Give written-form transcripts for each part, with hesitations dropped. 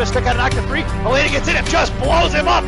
with a stick out and knock the three. The lady gets in and just blows him up.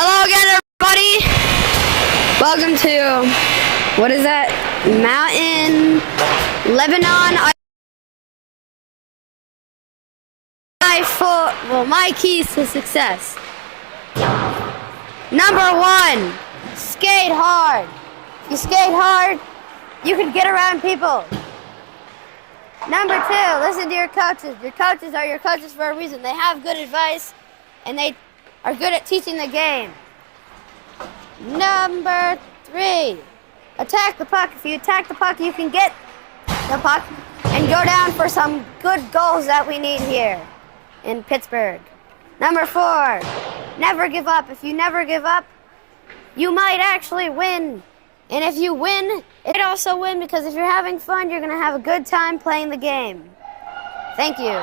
Hello again, everybody. Welcome to, what is that? Mountain, Lebanon. My keys to success. Number one, skate hard. If you skate hard, you can get around people. Number two, listen to your coaches. Your coaches are your coaches for a reason. They have good advice, and they are good at teaching the game. Number three, attack the puck. If you attack the puck, you can get the puck and go down for some good goals that we need here in Pittsburgh. Number four, never give up. If you never give up, you might actually win. And if you win, it might also win, because if you're having fun, you're going to have a good time playing the game. Thank you.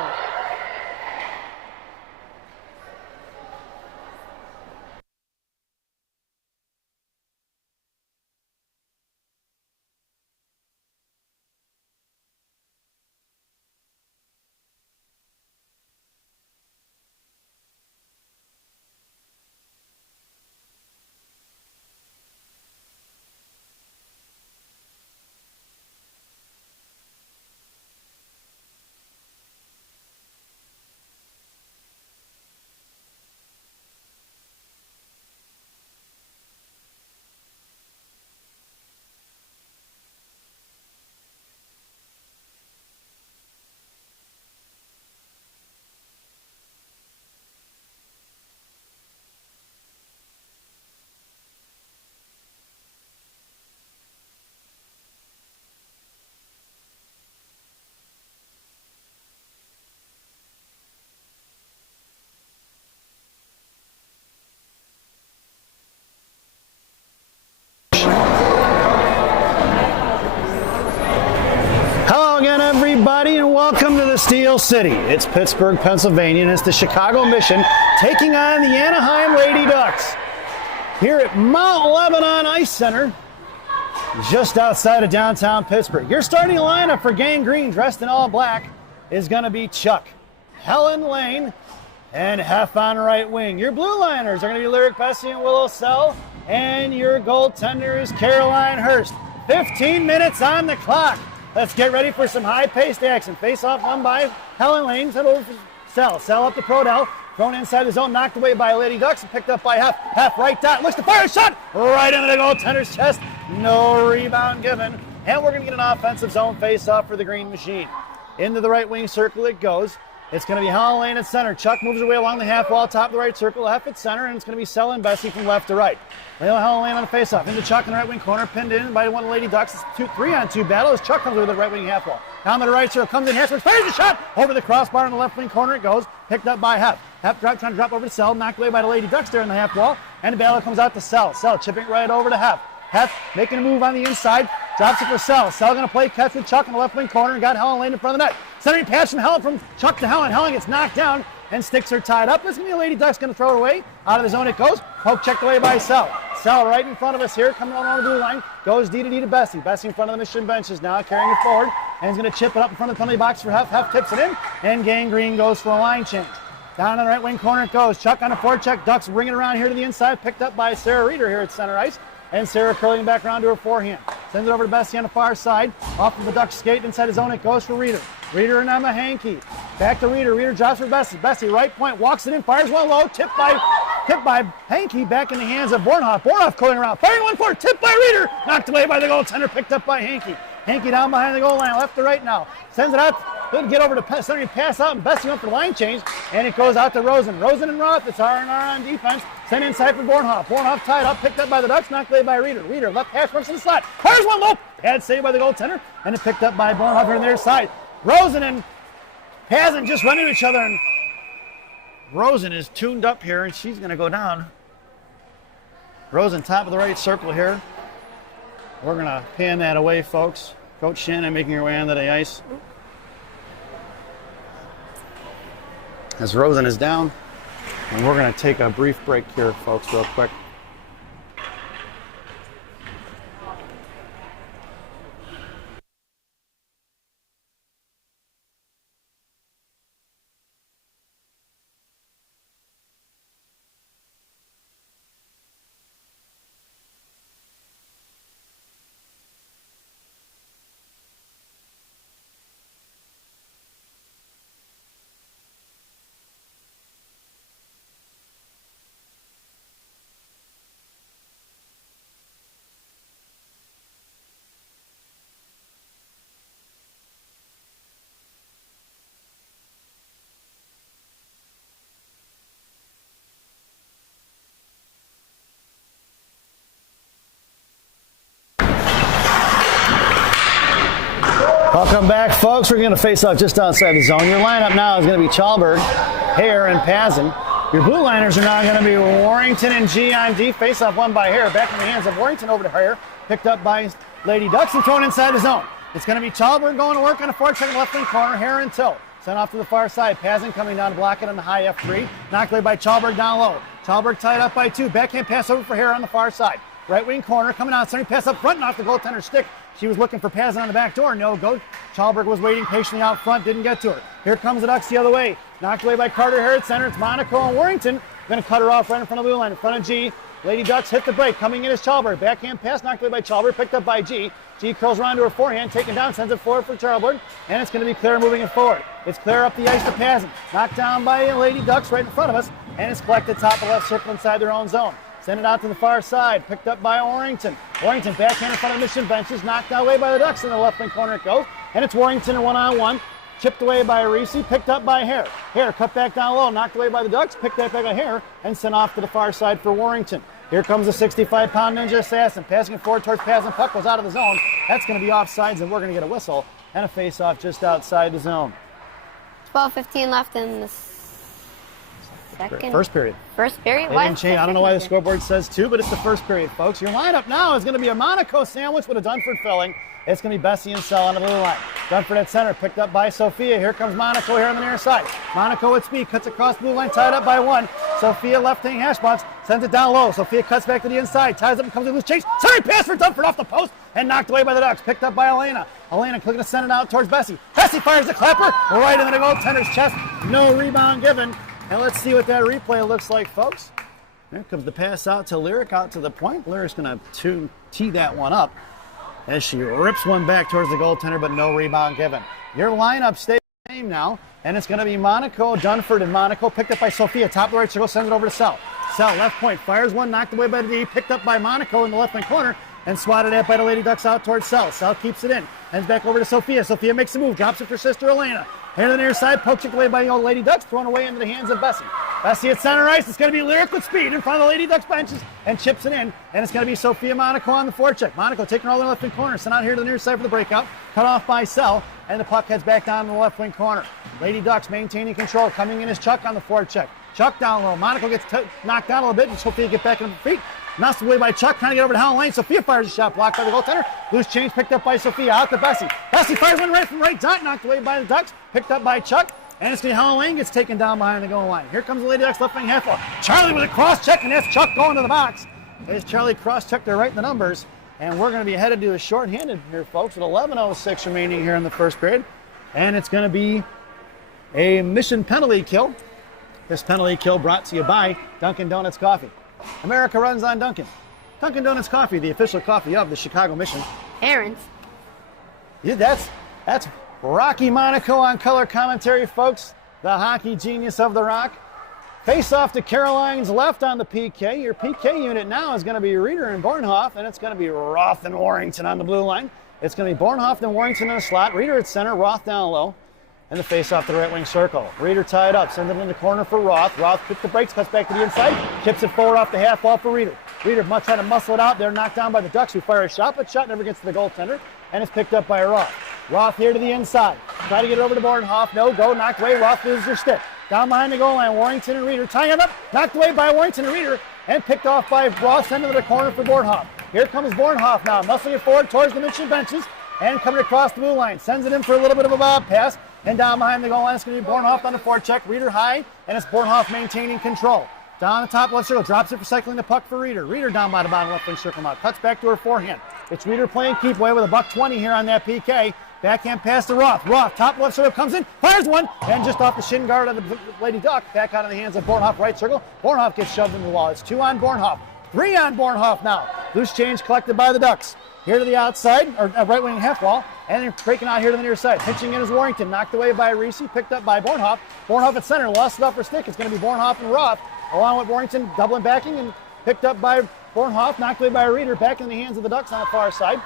Everybody, and welcome to the Steel City. It's Pittsburgh, Pennsylvania, and it's the Chicago Mission taking on the Anaheim Lady Ducks here at Mount Lebanon Ice Center, just outside of downtown Pittsburgh. Your starting lineup for Gang Green, dressed in all black, is going to be Chuck, Helen Lane, and Hef on right wing. Your blue liners are going to be Lyric Bessie and Willow Sell, and your goaltender is Caroline Hurst. 15 minutes on the clock. Let's get ready for some high-paced action. Face-off won by Helen Lane. Sent over for Sell. Sell up to Prodell. Thrown inside the zone. Knocked away by Lady Ducks and picked up by Hef. Hef right dot. Looks to fire a shot. Right into the goaltender's chest. No rebound given. and we're going to get an offensive zone face-off for the Green Machine. Into the right wing circle it goes. It's going to be Helen Lane at center. Chuck moves her way along the half wall, top of the right circle, left at center, and it's going to be Sella and Bessie from left to right. Helen Lane on the face-off. Into Chuck in the right wing corner, pinned in by one of the Lady Ducks. It's 3-on-2 battle as Chuck comes over the right wing half wall. Down to the right circle, comes in, Hastings fires the shot. Over the crossbar in the left wing corner it goes. Picked up by Hef. Hef trying to drop over to Sell, knocked away by the Lady Ducks there in the half wall. And the battle comes out to Sell. Sell chipping right over to Hef. Hef making a move on the inside, drops it for Sell. Sell going to play catch with Chuck in the left wing corner and got Helen Lane in front of the net. Centering pass from Chuck to Helen. Helen gets knocked down and sticks her tied up. It's going to be a Lady Ducks going to throw it away. Out of the zone it goes. Poke checked away by Sell. Sell right in front of us here, coming along the blue line. Goes D to Bessie. Bessie in front of the Mission benches now, carrying it forward. And he's going to chip it up in front of the penalty box for Hef. Hef tips it in, and Gang Green goes for a line change. Down in the right wing corner it goes. Chuck on a forecheck. Ducks bring it around here to the inside. Picked up by Sarah Reeder here at center ice. And Sarah curling back around to her forehand. Sends it over to Bessie on the far side. Off of the Ducks skate inside his zone. It goes for Reeder. Reeder and Emma Hankey. Back to Reeder. Reeder drops for Bessie. Bessie right point. Walks it in. Fires one low. Tipped by Hankey. Back in the hands of Bornhoff. Bornhoff curling around. Firing one forward. Tipped by Reeder. Knocked away by the goaltender. Picked up by Hankey. Hankey down behind the goal line. Left to right now. Sends it out. Couldn't get over to center, pass out, and Bessie went for line change, and it goes out to Rosen. Rosen and Roth, it's R&R on defense. Sent inside for Bornhoff. Bornhoff tied up, picked up by the Ducks, knocked away by Reeder. Reeder, left pass, works in the slot. Fires one low. Pad saved by the goaltender, and it picked up by Bornhoff here on their side. Rosen and Pazin just run into each other, and Rosen is tuned up here, and she's going to go down. Rosen, top of the right circle here. We're going to pan that away, folks. Coach Shannon making her way onto the ice. As Rosen is down, and we're going to take a brief break here, folks, real quick. Welcome back, folks. We're going to face off just outside the zone. Your lineup now is going to be Chalberg, Hare, and Pazin. Your blue liners are now going to be Warrington and G on D. Face off one by Hare. Back in the hands of Warrington over to Hare. Picked up by Lady Ducks and thrown inside the zone. It's going to be Chalberg going to work on a forecheck in the left wing corner. Hare and Till. Sent off to the far side. Pazin coming down to block it on the high F3. Knocked away by Chalberg down low. Chalberg tied up by 2. Backhand pass over for Hare on the far side. Right wing corner coming out. Centering pass up front and off the goaltender's stick. She was looking for Pazin on the back door. No go. Chalberg was waiting patiently out front. Didn't get to her. Here comes the Ducks the other way. Knocked away by Carter Hare at center. It's Monaco and Warrington. Going to cut her off right in front of the blue line. In front of G. Lady Ducks hit the break. Coming in is Chalberg. Backhand pass knocked away by Chalberg. Picked up by G. G curls around to her forehand. Taken down. Sends it forward for Chalberg. And it's going to be Claire moving it forward. It's Claire up the ice to Pazin. Knocked down by Lady Ducks right in front of us. And it's collected top of left circle inside their own zone. Send it out to the far side. Picked up by Warrington. Warrington backhand in front of Mission benches. Knocked away by the Ducks in the left wing corner it goes. And it's Warrington one-on-one. Chipped away by Reese. Picked up by Hare. Hare cut back down low. Knocked away by the Ducks. Picked that back by Hare. And sent off to the far side for Warrington. Here comes the 65-pound Ninja Assassin. Passing it forward towards Pazin. Puck goes out of the zone. That's going to be offsides, and we're going to get a whistle and a face-off just outside the zone. 12:15 left in the second. First period. First period? I don't know why the scoreboard says 2, but it's the first period, folks. Your lineup now is going to be a Monaco sandwich with a Dunford filling. It's going to be Bessie and Sell on the blue line. Dunford at center, picked up by Sophia. Here comes Monaco here on the near side. Monaco with speed, cuts across blue line, tied up by 1. Sophia left-hand hash box, sends it down low. Sophia cuts back to the inside, ties up and comes in loose chase. Sorry, pass for Dunford off the post and knocked away by the Ducks. Picked up by Elena. Elena clicking to send it out towards Bessie. Bessie fires the clapper right into the goaltender's chest. No rebound given. And let's see what that replay looks like, folks. Here comes the pass out to Lyric, out to the point. Lyric's going to tee that one up as she rips one back towards the goaltender, but no rebound given. Your lineup stays the same now, and it's going to be Monaco, Dunford, and Monaco. Picked up by Sophia, top of the right circle, sends it over to Sell. Sell, left point, fires one, knocked away by the D, picked up by Monaco in the left wing corner, and swatted at by the Lady Ducks out towards Sel. Sel keeps it in. Hands back over to Sophia. Sophia makes a move. Drops it for sister Elena. Here to the near side. Poke checked away by the old Lady Ducks. Thrown away into the hands of Bessie. Bessie at center ice. It's going to be Lyric with speed in front of the Lady Ducks benches and chips it in. And it's going to be Sophia Monaco on the forecheck. Monaco taking all the left wing corner. Sent out here to the near side for the breakout. Cut off by Sel. And the puck heads back down to the left wing corner. Lady Ducks maintaining control. Coming in is Chuck on the forecheck. Chuck down low. Monaco gets knocked down a little bit. And Sophia get back on her feet. Knocked away by Chuck, trying to get over to Helen Lane. Sophia fires a shot, blocked by the goaltender. Loose change picked up by Sophia, out to Bessie. Bessie fires one right from right dot, knocked away by the Ducks, picked up by Chuck. And it's going to be Helen Lane gets taken down behind the goal line. Here comes the Lady Ducks left wing half wall. Charlie with a cross check, and that's Chuck going to the box. As Charlie cross checked her right in the numbers. And we're going to be headed to a shorthanded here, folks, with 11:06 remaining here in the first period. And it's going to be a mission penalty kill. This penalty kill brought to you by Dunkin' Donuts Coffee. America runs on Dunkin'. Dunkin' Donuts Coffee, the official coffee of the Chicago Mission. Parents. Yeah, that's Rocky Monaco on color commentary, folks. The hockey genius of the Rock. Face off to Caroline's left on the PK. Your PK unit now is going to be Reeder and Bornhoff, and it's going to be Roth and Warrington on the blue line. It's going to be Bornhoff and Warrington in the slot. Reeder at center, Roth down low. And the face off to the right wing circle. Reeder tied up, sends it in the corner for Roth. Roth picks the brakes, cuts back to the inside, chips it forward off the half wall for Reeder. Reeder trying to muscle it out. They're knocked down by the Ducks, who fire a shot, but shot never gets to the goaltender, and it's picked up by Roth. Roth here to the inside. Try to get it over to Bornhoff. No go, knocked away. Roth loses her stick. Down behind the goal line, Warrington and Reeder tying it up. Knocked away by Warrington and Reeder, and picked off by Roth, sent it to the corner for Bornhoff. Here comes Bornhoff now, muscling it forward towards the Mission benches, and coming across the blue line. Sends it in for a little bit of a bob pass. And down behind the goal line, it's going to be Bornhoff on the forecheck. Reeder high, and it's Bornhoff maintaining control. Down the top left circle, drops it for cycling the puck for Reeder. Reeder down by the bottom left wing circle now. Cuts back to her forehand. It's Reeder playing keep away with a $1.20 here on that PK. Backhand pass to Roth. Roth, top left circle, comes in, fires one, and just off the shin guard of the Lady Duck. Back out of the hands of Bornhoff, right circle. Bornhoff gets shoved into the wall. It's 2 on Bornhoff. 3 on Bornhoff now. Loose change collected by the Ducks. Here to the outside, or right wing half wall, and they're breaking out here to the near side. Pitching in is Warrington, knocked away by Reese, picked up by Bornhoff. Bornhoff at center, lost it off her stick. It's going to be Bornhoff and Roth, along with Warrington doubling backing, and picked up by Bornhoff, knocked away by Reeder, back in the hands of the Ducks on the far side.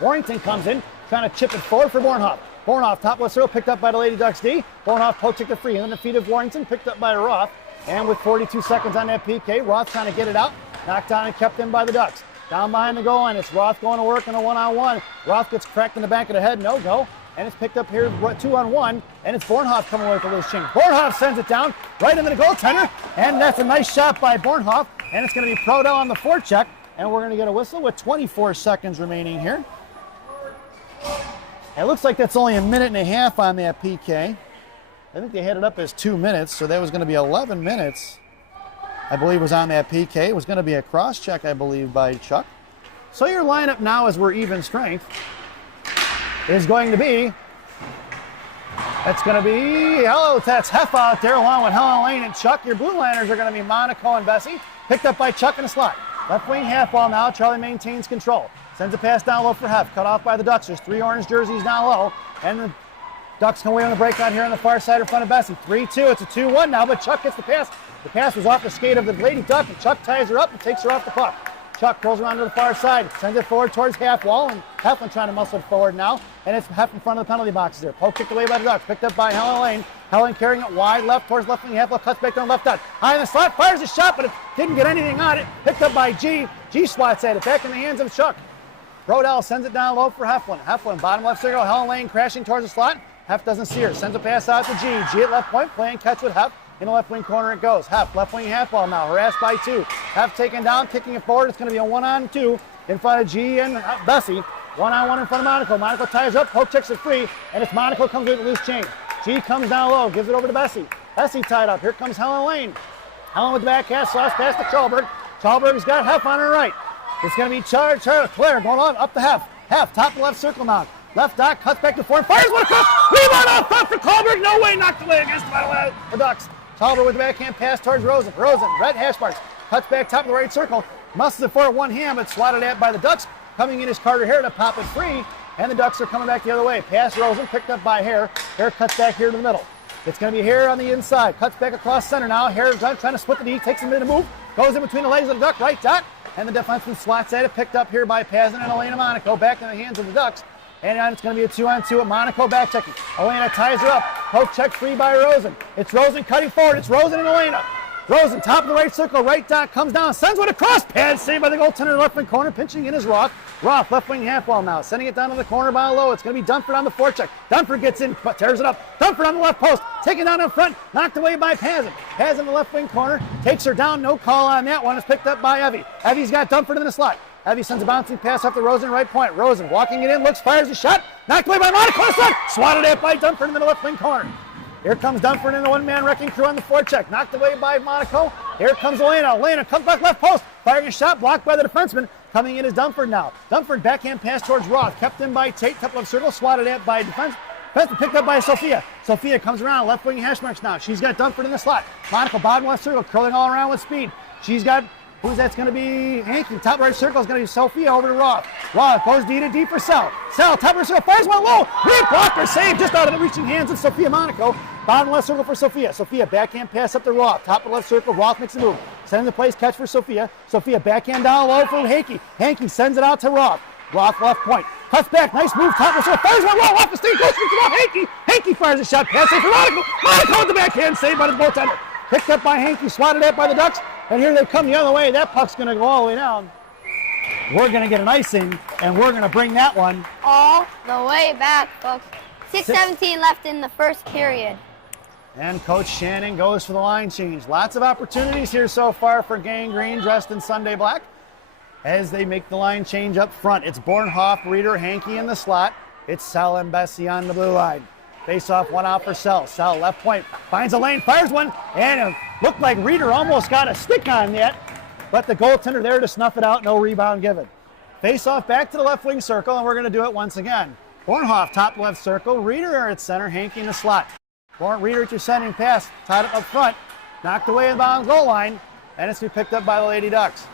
Warrington comes in, trying to chip it forward for Bornhoff. Bornhoff, top left circle, picked up by the Lady Ducks D. Bornhoff poke checked the free, and then the feet of Warrington, picked up by Roth. And with 42 seconds on that PK, Roth trying to get it out, knocked down and kept in by the Ducks. Down behind the goal line, it's Roth going to work in a one-on-one. Roth gets cracked in the back of the head, no go. And it's picked up here 2-on-1, and it's Bornhoff coming away with the loose change. Bornhoff sends it down right into the goaltender, and that's a nice shot by Bornhoff. And it's going to be Prodell on the forecheck, and we're going to get a whistle with 24 seconds remaining here. It looks like that's only a minute and a half on that PK. I think they had it up as 2 minutes, so that was going to be 11 minutes. I believe was on that PK. It was going to be a cross check, I believe, by Chuck. So your lineup now, as we're even strength, is going to be, that's Hef out there along with Helen Lane and Chuck. Your blue liners are going to be Monaco and Bessie, picked up by Chuck in the slot. Left wing half ball now. Charlie maintains control. Sends a pass down low for Hef, cut off by the Ducks. There's 3 orange jerseys down low, and the Ducks come away on the breakout here on the far side in front of Bessie. 3-2, it's a 2-1 now, but Chuck gets the pass. The pass was off the skate of the Lady Duck, and Chuck ties her up and takes her off the puck. Chuck curls around to the far side, sends it forward towards half wall, and Heflin trying to muscle it forward now, and it's Hef in front of the penalty boxes there. Poke kicked away by the Ducks, picked up by Helen Lane. Helen carrying it wide left towards left wing half wall, cuts back down left dot. High in the slot, fires a shot, but it didn't get anything on it. Picked up by G. G swats at it, back in the hands of Chuck. Brodell sends it down low for Heflin. Heflin, bottom left circle, Helen Lane crashing towards the slot. Hef doesn't see her, sends a pass out to G. G at left point, playing catch with Hef. In the left wing corner it goes. Hef, left wing half ball now, harassed by 2. Hef taken down, kicking it forward. It's going to be a 1-on-2 in front of G and Bessie. 1-on-1 in front of Monaco. Monaco ties up, poke checks it free, and it's Monaco comes with a loose change. G comes down low, gives it over to Bessie. Bessie tied up. Here comes Helen Lane. Helen with the back pass, lost pass to Chalberg. Chalberg's got Hef on her right. It's going to be Claire going on up to Hef. Hef, top left circle now. Left dot, cuts back to forward, fires one across. Rebound off front for Chalberg. No way, knocked away against the Ducks. Chalberg with the backhand pass towards Rosen. Rosen, red hash marks, cuts back top of the right circle. Muscles it forward one hand, but swatted at by the Ducks. Coming in is Carter Hare to pop it free, and the Ducks are coming back the other way. Pass Rosen, picked up by Hare. Hare cuts back here to the middle. It's going to be Hare on the inside. Cuts back across center now. Hare trying to split the D, takes a minute to move. Goes in between the legs of the Duck, right dot. and the defenseman swats at it, picked up here by Pazin and Elena Monaco, back in the hands of the Ducks. And it's going to be a 2-on-2 with Monaco back checking. Elena ties her up. Poke check free by Rosen. It's Rosen cutting forward. It's Rosen and Elena. Rosen, top of the right circle, right dot, comes down, sends one across. Pad saved by the goaltender in the left wing corner. Pinching in is Roth. Roth, left wing half wall now. Sending it down to the corner by low. It's going to be Dunford on the forecheck. Dunford gets in, tears it up. Dunford on the left post. Taken down in front. Knocked away by Pazin. Pazin in the left wing corner. Takes her down. No call on that one. It's picked up by Evie. Evie's got Dunford in the slot. Evie sends a bouncing pass up to Rosen, right point. Rosen walking it in, looks, fires a shot. Knocked away by Monaco. Swatted at by Dunford in the left wing corner. Here comes Dunford and the one-man wrecking crew on the forecheck. Knocked away by Monaco. Here comes Elena. Elena comes back left post. Firing a shot blocked by the defenseman. Coming in is Dunford now. Dunford backhand pass towards Roth. Kept in by Tate. Top left circle. Swatted at by defense. Defenseman picked up by Sophia. Sophia comes around. Left wing hash marks now. She's got Dunford in the slot. Monaco bottom left circle. Curling all around with speed. She's got... Who's that's going to be? Hankey. Top right circle is going to be Sophia over to Roth. Roth goes D to D for Sell. Sell, top right circle, fires one low. Great blocker save just out of the reaching hands of Sophia Monaco. Bottom left circle for Sophia. Sophia backhand pass up to Roth. Top of left circle, Roth makes a move. Sending the place, catch for Sophia. Sophia backhand down low for Hankey. Hankey sends it out to Roth. Roth left point. Cuts back, nice move, top right circle, fires one low off the stick, goes to Hankey. Hankey fires a shot, pass save for Monaco. Monaco with the backhand save by the goaltender. Picked up by Hankey, swatted at by the Ducks. And here they come the other way. That puck's going to go all the way down. We're going to get an icing, and we're going to bring that one all the way back, folks. 6:17 left in the first period. And Coach Shannon goes for the line change. Lots of opportunities here so far for Gang Green dressed in Sunday black as they make the line change up front. It's Bornhoff, Reeder, Hankey in the slot. It's Sell and Bessie on the blue line. Face off, one out for Sell. Sell left point, finds a lane, fires one, and it looked like Reeder almost got a stick on that, but the goaltender there to snuff it out, no rebound given. Face off back to the left wing circle, and we're going to do it once again. Bornhoff, top left circle, Reeder at center, Hankey in the slot. Reeder at your sending pass, tied up front, knocked away inbound goal line, and it's going to be picked up by the Lady Ducks.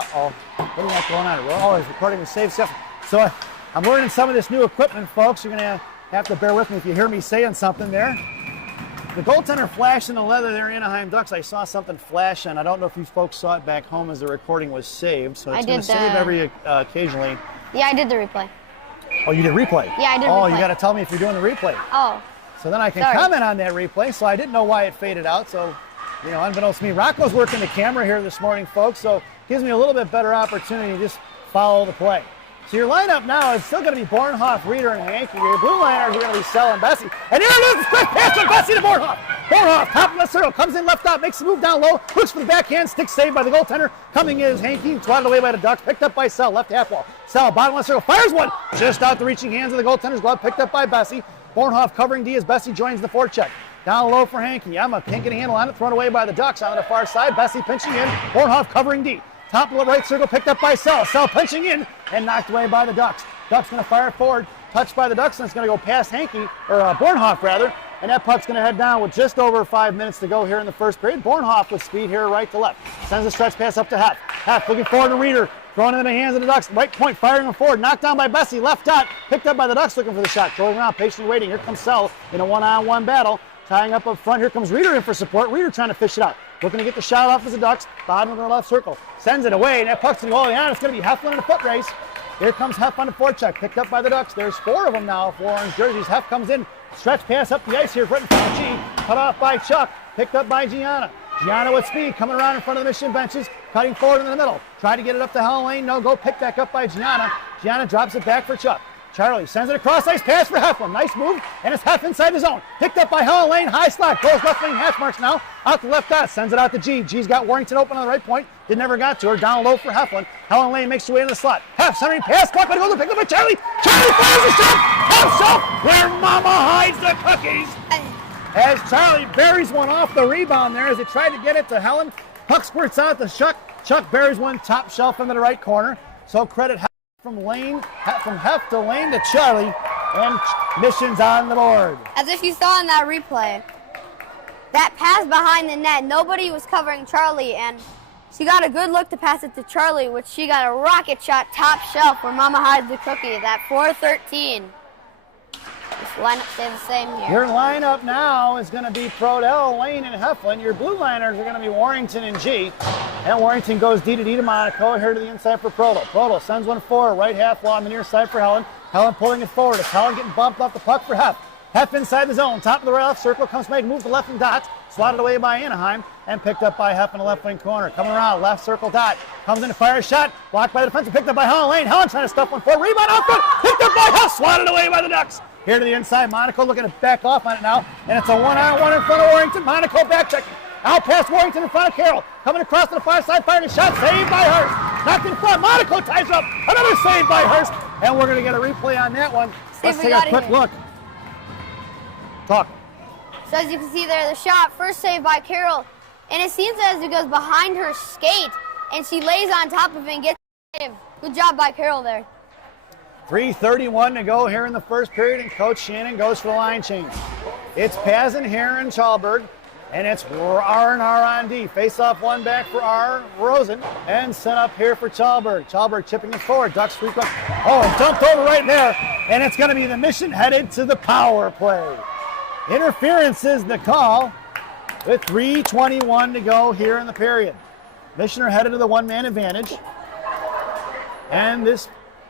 Uh-oh, what do we got going on? We're always recording the save stuff. So I'm learning some of this new equipment, folks. You're going to have to bear with me if you hear me saying something there. The goaltender flashed in the leather there, Anaheim Ducks. I saw something flash, and I don't know if you folks saw it back home as the recording was saved. So it's going to save every occasionally. Yeah, I did the replay. Oh, you did replay? Yeah, I did replay. Oh, replay. You got to tell me if you're doing the replay. Oh. So then I can comment on that replay. So I didn't know why it faded out. So, you know, unbeknownst to me, Rocco's working the camera here this morning, folks. So it gives me a little bit better opportunity to just follow the play. So your lineup now is still going to be Bornhoff, Reeder, and Hankey. Your blue liners are going to be Sell and Bessie. And here it is, quick pass from Bessie to Bornhoff. Bornhoff, top left circle, comes in left out, makes a move down low, looks for the backhand, stick saved by the goaltender. Coming in is Hankey, swatted away by the Ducks, picked up by Sell, left half wall. Sell, bottom left circle, fires one, just out the reaching hands of the goaltender's glove, picked up by Bessie. Bornhoff covering D as Bessie joins the forecheck. Down low for Hankey. Emma can't get a handle on it, thrown away by the Ducks on the far side. Bessie pinching in, Bornhoff covering D. Top of the right circle, picked up by Sell. Sell punching in and knocked away by the Ducks. Ducks going to fire it forward, touched by the Ducks, and it's going to go past Hankey, or Bornhoff rather, and that puck's going to head down with just over 5 minutes to go here in the first period. Bornhoff with speed here, right to left. Sends a stretch pass up to Heff. Heff looking forward to Reeder, thrown into the hands of the Ducks. Right point, firing him forward, knocked down by Bessie, left dot, picked up by the Ducks, looking for the shot. Going around, patiently waiting. Here comes Sell in a one-on-one battle. Tying up front, here comes Reeder in for support. Reeder trying to fish it out. Looking to get the shot off as the Ducks. Bottom of the left circle. Sends it away, and that puck's going to go all the way on. It's going to be Heflin in a foot race. Here comes Heff on the forecheck. Picked up by the Ducks. There's 4 of them now, 4 orange jerseys. Heff comes in. Stretch pass up the ice here, right in front of G. Cut off by Chuck. Picked up by Gianna. Gianna with speed, coming around in front of the Michigan benches. Cutting forward in the middle. Tried to get it up to Helen Lane. No go. Picked back up by Gianna. Gianna drops it back for Chuck. Charlie sends it across ice, pass for Heflin. Nice move, and it's Heff inside the zone. Picked up by Helen Lane, high slot. Goes left wing hash marks now. Out the left dot, sends it out to G. G's got Warrington open on the right point. Did never got to her. Down low for Heflin. Helen Lane makes her way into the slot. Heff centering pass, puck, but it goes picked up by Charlie. Charlie fires a shot. Himself, where Mama hides the cookies. As Charlie buries one off the rebound there as he tried to get it to Helen. Puck squirts out to Chuck. Chuck buries one top shelf into the right corner. So credit from Heff to Lane to Charlie, and missions on the board. As if you saw in that replay, that pass behind the net, nobody was covering Charlie, and she got a good look to pass it to Charlie, which she got a rocket shot top shelf where Mama hides the cookie. That 4-13. This lineup stays the same here. Your lineup now is going to be Prodell, Lane, and Heflin. Your blue liners are going to be Warrington and G. And Warrington goes D to D to Monaco. Here to the inside for Proto. Proto sends one forward, right half wall on the near side for Helen. Helen pulling it forward. It's Helen getting bumped off the puck for Heff. Heff inside the zone. Top of the right left circle. Comes back, moves to left and dot. Swatted away by Anaheim and picked up by Heff in the left wing corner. Coming around, left circle dot. Comes in to fire a shot. Blocked by the defense. Picked up by Helen Lane. Helen trying to stuff one forward. Rebound out front. Picked up by Heff. Swatted away by the Ducks. Here to the inside. Monaco looking to back off on it now. And it's a 1-on-1 in front of Warrington. Monaco back check. Out past Warrington in front of Carroll. Coming across to the far side, firing a shot. Saved by Hurst. Knocked in front. Monaco ties up. Another save by Hurst. And we're going to get a replay on that one. Let's take a quick look. Talk. So as you can see there, the shot, first save by Carroll. And it seems as it goes behind her skate. And she lays on top of it and gets the save. Good job by Carroll there. 3:31 to go here in the first period. And Coach Shannon goes for the line change. It's Pazin, Heron, Chalberg. And it's R&R on D. Face off one back for R. Rosen. And sent up here for Chalberg. Chalberg chipping it forward. Ducks free quick. Oh, dumped over right there. And it's going to be the Mission headed to the power play. Interference is the call with 3:21 to go here in the period. Mission are headed to the one-man advantage. And this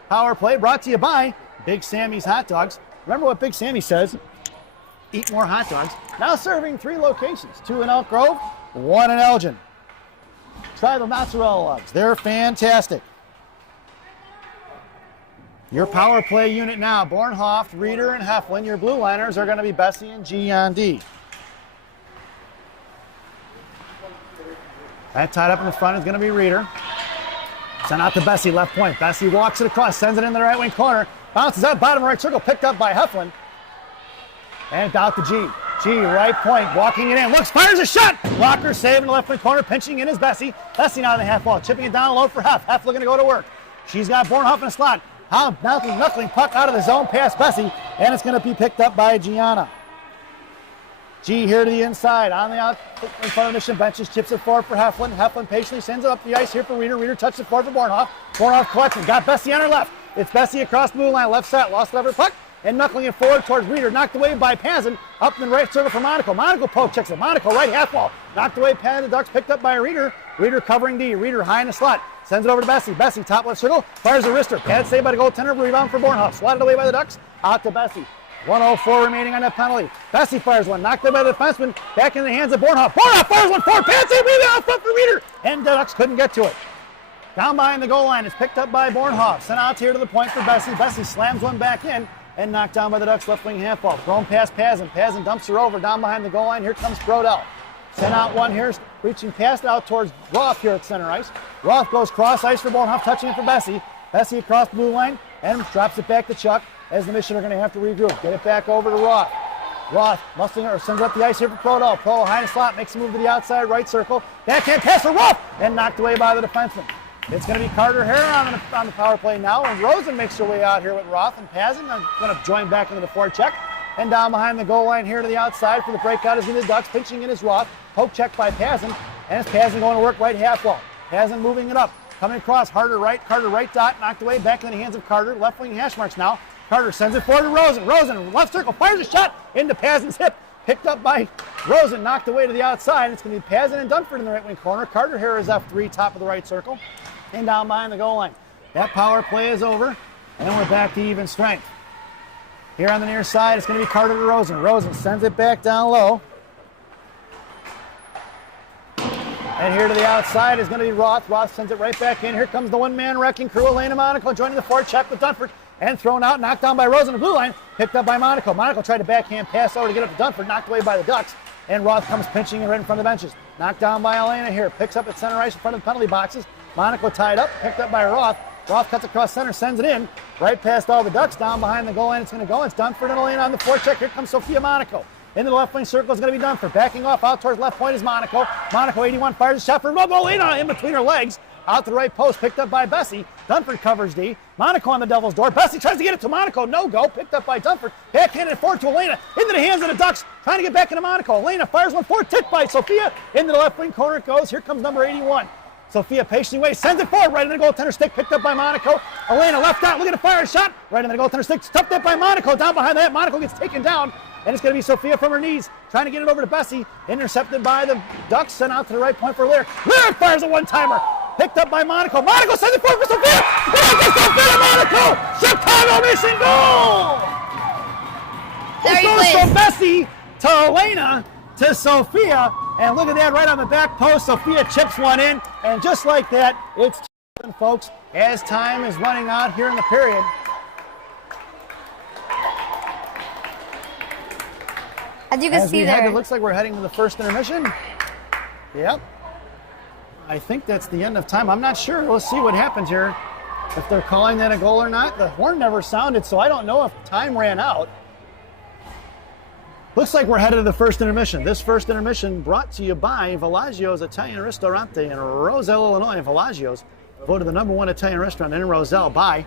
power play brought to you by Big Sammy's Hot Dogs. Remember what Big Sammy says. Eat more hot dogs. Now serving 3 locations, 2 in Elk Grove, 1 in Elgin. Try the mozzarella lugs. They're fantastic. Your power play unit now, Bornhoff, Reeder, and Heflin. Your blue liners are going to be Bessie and G on D. That tied up in the front is going to be Reeder. Sent out to Bessie, left point. Bessie walks it across, sends it in the right wing corner. Bounces out, bottom right circle, picked up by Heflin. And out to G. G, right point, walking it in. Looks, fires a shot. Blocker save in the left wing corner. Pinching in is Bessie. Bessie now in the half wall. Chipping it down low for Heff. Heff looking to go to work. She's got Bornhoff in a slot. How knuckling puck out of the zone past Bessie. And it's going to be picked up by Gianna. G here to the inside. On the out in front of Mission benches. Chips it forward for Heflin. Heflin patiently sends it up the ice here for Reeder. Reeder touches it forward for Bornhoff. Bornhoff collects it. Got Bessie on her left. It's Bessie across the blue line. Left side. Lost over the puck. And knuckling it forward towards Reeder. Knocked away by Pazin. Up in the right circle for Monaco. Monaco poke checks it. Monaco right half wall. Knocked away Pazin. The Ducks picked up by Reeder. Reeder covering D. Reeder high in the slot. Sends it over to Bessie. Bessie top left circle. Fires a wrister. Pad saved by the goaltender. Rebound for Bornhoff. Swatted away by the Ducks. Out to Bessie. 1:04 remaining on that penalty. Bessie fires one. Knocked away by the defenseman. Back in the hands of Bornhoff. Bornhoff fires one forward. Pad save. Rebound out front for Reeder. And the Ducks couldn't get to it. Down behind the goal line. It's picked up by Bornhoff. Sent out here to the point for Bessie. Bessie slams one back in. And knocked down by the Ducks left wing half ball. Thrown past Pazin. Pazin dumps her over down behind the goal line. Here comes Brodell. Sent out one here, reaching past out towards Roth here at center ice. Roth goes cross ice for Bornhoff, touching it for Bessie. Bessie across the blue line and drops it back to Chuck as the Mission are going to have to regroup. Get it back over to Roth. Roth muscling or sends up the ice here for Prodell. Pro high in the slot, makes a move to the outside right circle. Backhand pass for Roth and knocked away by the defenseman. It's going to be Carter Hare on the power play now, and Rosen makes her way out here with Roth and Pazin. I'm going to join back into the forecheck. And down behind the goal line here to the outside for the breakout is the Ducks. Pinching in is Roth. Poke check by Pazin. And it's Pazin going to work right half wall. Pazin moving it up. Coming across, Carter right dot, knocked away, back in the hands of Carter. Left wing hash marks now. Carter sends it forward to Rosen. Rosen, left circle, fires a shot into Pazin's hip. Picked up by Rosen, knocked away to the outside. It's going to be Pazin and Dunford in the right wing corner. Carter here is F3, top of the right circle. And down behind the goal line. That power play is over, and we're back to even strength. Here on the near side, it's going to be Carter to Rosen. Rosen sends it back down low. And here to the outside is going to be Roth. Roth sends it right back in. Here comes the one-man wrecking crew. Elena Monaco joining the forecheck with Dunford. And thrown out, knocked down by Rosen in the blue line. Picked up by Monaco. Monaco tried to backhand pass over to get up to Dunford. Knocked away by the Ducks. And Roth comes pinching right in front of the benches. Knocked down by Elena here. Picks up at center ice in front of the penalty boxes. Monaco tied up, picked up by Roth. Roth cuts across center, sends it in. Right past all the Ducks, down behind the goal line. It's going to go. It's Dunford and Elena on the forecheck. Here comes Sophia Monaco. Into the left wing circle is going to be Dunford. Backing off out towards left point is Monaco. Monaco 81 fires a shot for Elena in between her legs. Out to the right post, picked up by Bessie. Dunford covers D. Monaco on the Devil's door. Bessie tries to get it to Monaco. No go. Picked up by Dunford. Backhanded forward to Elena. Into the hands of the Ducks. Trying to get back into Monaco. Elena fires one forward. Tipped by Sophia. Into the left wing corner it goes. Here comes number 81. Sophia patiently waits, sends it forward, right into the goaltender stick, picked up by Monaco. Elena left out, looking to fire a shot, right into the goaltender stick, stuffed up by Monaco, down behind that. Monaco gets taken down and it's going to be Sophia from her knees, trying to get it over to Bessie, intercepted by the Ducks, sent out to the right point for Lyric. Lyric fires a one-timer, picked up by Monaco. Monaco sends it forward for Sophia. Sophia Monaco! Chicago Mission goal! It goes from Bessie to Elena to Sophia, and look at that, right on the back post. Sophia chips one in, and just like that, it's 2-1, folks, as time is running out here in the period. As you can see there. It looks like we're heading to the first intermission. Yep. I think that's the end of time. I'm not sure. Let's see what happens here. If they're calling that a goal or not. The horn never sounded, so I don't know if time ran out. Looks like we're headed to the first intermission. This first intermission brought to you by Villaggio's Italian Ristorante in Roselle, Illinois. Villaggio's, voted the #1 Italian restaurant in Roselle by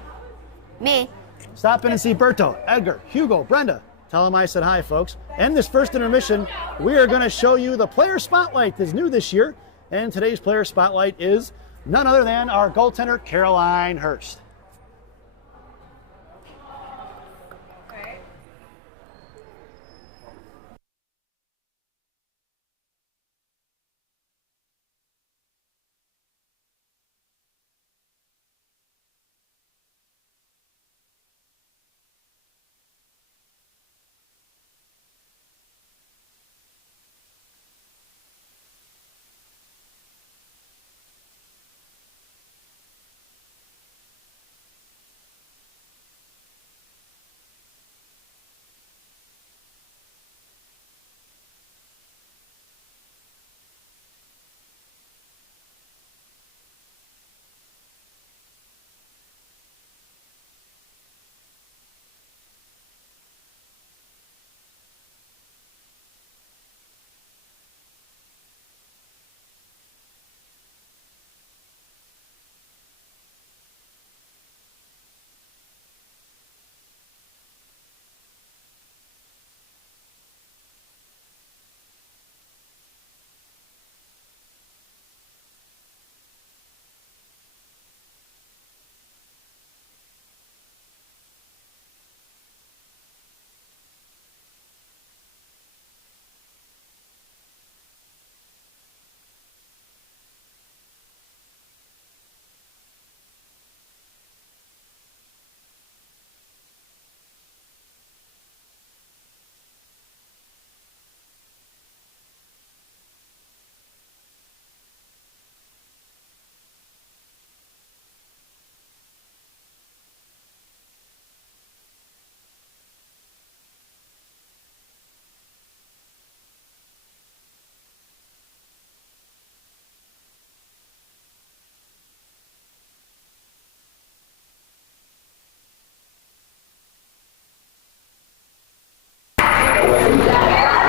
me. Stop in and see Berto, Edgar, Hugo, Brenda. Tell them I said hi, folks. And this first intermission, we are going to show you the player spotlight that's new this year. And today's player spotlight is none other than our goaltender, Caroline Hurst.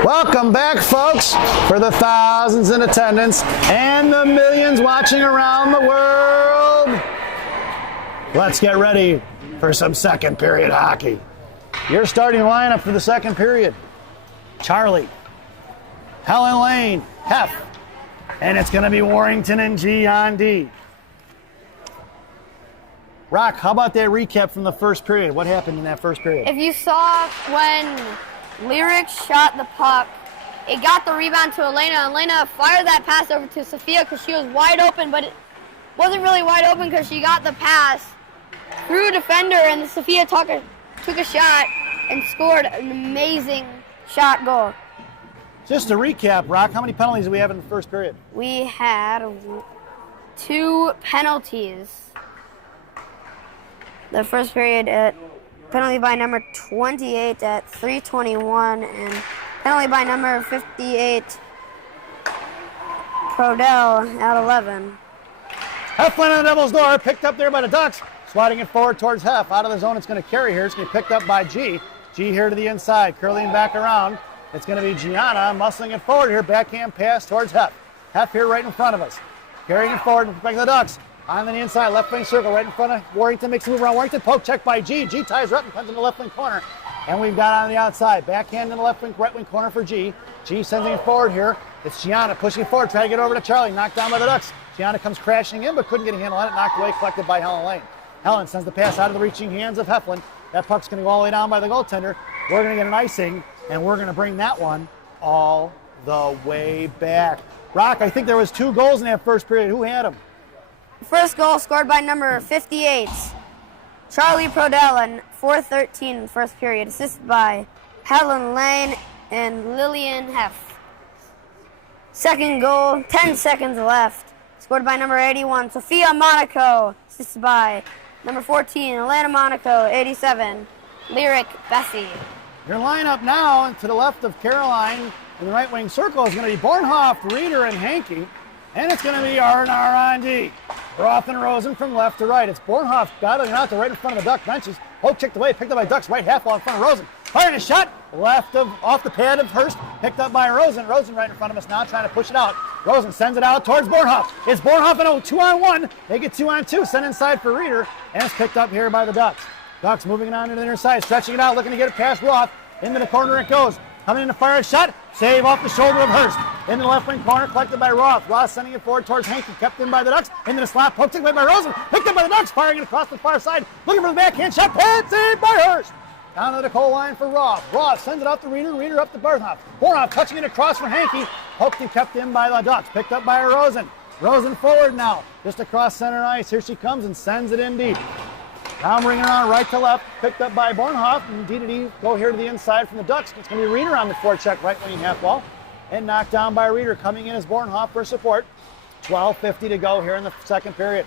Welcome back, folks, for the thousands in attendance and the millions watching around the world. Let's get ready for some second period hockey. Your starting lineup for the second period: Charlie, Helen Lane, Hef, and it's going to be Warrington and G on D. Rock, how about that recap from the first period? What happened in that first period? If you saw when Lyric shot the puck, it got the rebound to Elena. Elena fired that pass over to Sophia because she was wide open, but it wasn't really wide open because she got the pass through a defender, and Sophia took a shot and scored an amazing shot goal. Just to recap, Rock, how many penalties did we have in the first period? We had 2 penalties. The first period at penalty by number 28 at 3:21 and penalty by number 58 Prodell at 11. Hef went on the Devil's door, picked up there by the Ducks, sliding it forward towards Hef. Out of the zone, it's going to carry here. It's going to be picked up by G. G here to the inside, curling back around. It's going to be Gianna muscling it forward here. Backhand pass towards Hef. Hef here right in front of us. Carrying it forward, back to the Ducks. On the inside, left wing circle, right in front of Warrington, makes a move around Warrington, poke check by G. G ties her up and comes in the left wing corner. And we've got on the outside, backhand in the left wing, right wing corner for G. G sending it forward here. It's Gianna pushing it forward, trying to get over to Charlie, knocked down by the Ducks. Gianna comes crashing in, but couldn't get a handle on it, knocked away, collected by Helen Lane. Helen sends the pass out of the reaching hands of Heflin. That puck's going to go all the way down by the goaltender. We're going to get an icing and we're going to bring that one all the way back. Rock, I think there was 2 goals in that first period. Who had them? First goal scored by number 58, Charlie Prodell, in 4:13 in the first period, assisted by Helen Lane and Lillian Heff. Second goal, 10 seconds left, scored by number 81, Sophia Monaco, assisted by number 14, Elena Monaco, 87, Lyric Bessie. Your lineup now to the left of Caroline in the right wing circle is going to be Bornhoff, Reeder, and Hankey. And it's going to be R&R on D. Roth and Rosen from left to right. It's Bornhoff battling out to right in front of the Duck benches. Poke checked away, picked up by Ducks, right half wall in front of Rosen. Firing a shot, off the pad of Hurst, picked up by Rosen. Rosen right in front of us now, trying to push it out. Rosen sends it out towards Bornhoff. It's Bornhoff in a 2-on-1. They get 2-on-2, sent inside for Reeder, and it's picked up here by the Ducks. Ducks moving it on to the inner side, stretching it out, looking to get it past Roth. Into the corner it goes. Coming in to fire a shot. Save off the shoulder of Hurst. In the left wing corner, collected by Roth. Roth sending it forward towards Hankey. Kept in by the Ducks. Into the slap. Poked away by Rosen. Picked up by the Ducks. Firing it across the far side. Looking for the backhand shot. Pad saved by Hurst. Down to the goal line for Roth. Roth sends it out to Reeder. Reeder up to Bornhoff. Bornhoff touching it across for Hankey. Poked and kept in by the Ducks. Picked up by Rosen. Rosen forward now. Just across center ice. Here she comes and sends it in deep. Now bringing it on right to left, picked up by Bornhoff, and D go here to the inside from the Ducks. It's going to be Reeder on the forecheck right wing half wall, and knocked down by Reeder. Coming in as Bornhoff for support. 12:50 to go here in the second period.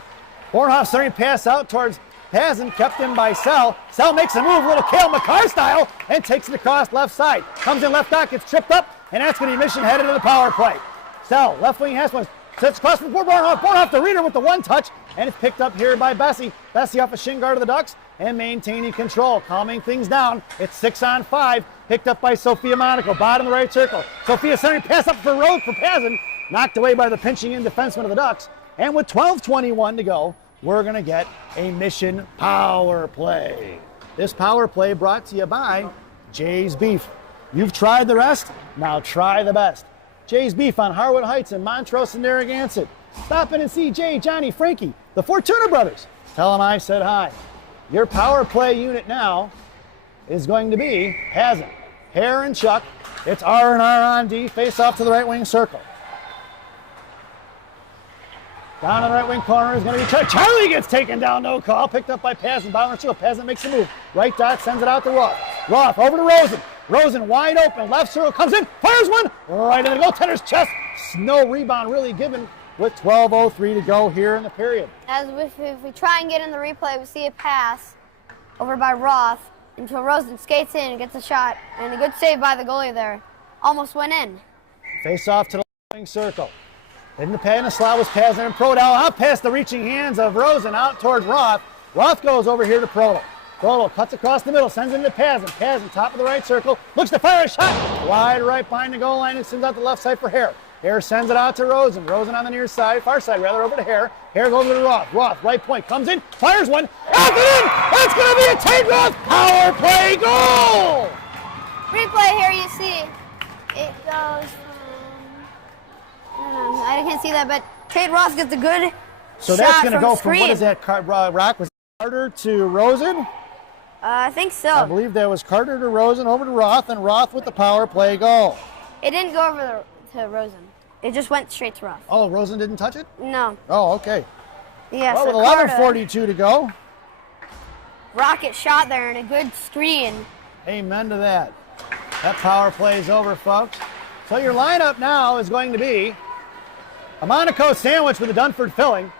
Bornhoff starting to pass out towards Pazin, kept in by Sell. Sell makes a move, a little Cale McCarr style, and takes it across left side. Comes in left dock, gets tripped up, and that's going to be mission headed to the power play. Sell, left wing has one. Sets across from Bornhoff. Bornhoff to Reeder with the one touch, and it's picked up here by Bessie. Bessie off a shin guard of the Ducks and maintaining control, calming things down. It's 6-on-5, picked up by Sophia Monaco, bottom of the right circle. Sophia centering pass up for Rogue for Pazin, knocked away by the pinching in defenseman of the Ducks. And with 12:21 to go, we're going to get a mission power play. This power play brought to you by Jay's Beef. You've tried the rest, now try the best. Jay's Beef on Harwood Heights in Montrose and Narragansett. Stop in and see Jay, Johnny, Frankie, the Fortuna brothers. Tell them I said hi. Your power play unit now is going to be Pazin, Hare, and Chuck. It's R&R on D, face off to the right wing circle. Down in the right wing corner is going to be Chuck. Charlie gets taken down, no call. Picked up by Pazin, bottom of the circle. Pazin makes a move. Right dot, sends it out to Roth. Roth over to Rosen. Rosen wide open, left circle comes in, fires one, right in the goaltender's chest. No rebound really given with 12:03 to go here in the period. As if we try and get in the replay, we see a pass over by Roth until Rosen skates in and gets a shot, and a good save by the goalie there. Almost went in. Face off to the left wing circle. In the pad, the slot was Pazin and Prodell out past the reaching hands of Rosen out towards Roth. Roth goes over here to Prodell. Prodell cuts across the middle, sends it into Pazin. Pazin, top of the right circle, looks to fire a shot. Wide right behind the goal line and sends out the left side for Hare. Hare sends it out to Rosen. Rosen on the near side, far side rather, over to Hare. Hare goes to Roth. Roth, right point, comes in, fires one. Out and in! That's going to be a Tate Roth power play goal! Replay here, you see, it goes from, I can't see that, but Tate Roth gets a good so shot that's going to go screen. from, what is that, Rock? Was it Carter to Rosen? I think so. I believe that was Carter to Rosen, over to Roth, and Roth with the power play goal. It didn't go over to Rosen. It just went straight to Roth. Oh, Rosen didn't touch it? No. Oh, okay. Yeah, well, so with 11:42 to go. Rocket shot there and a good screen. Amen to that. That power play is over, folks. So your lineup now is going to be a Monaco sandwich with a Dunford filling.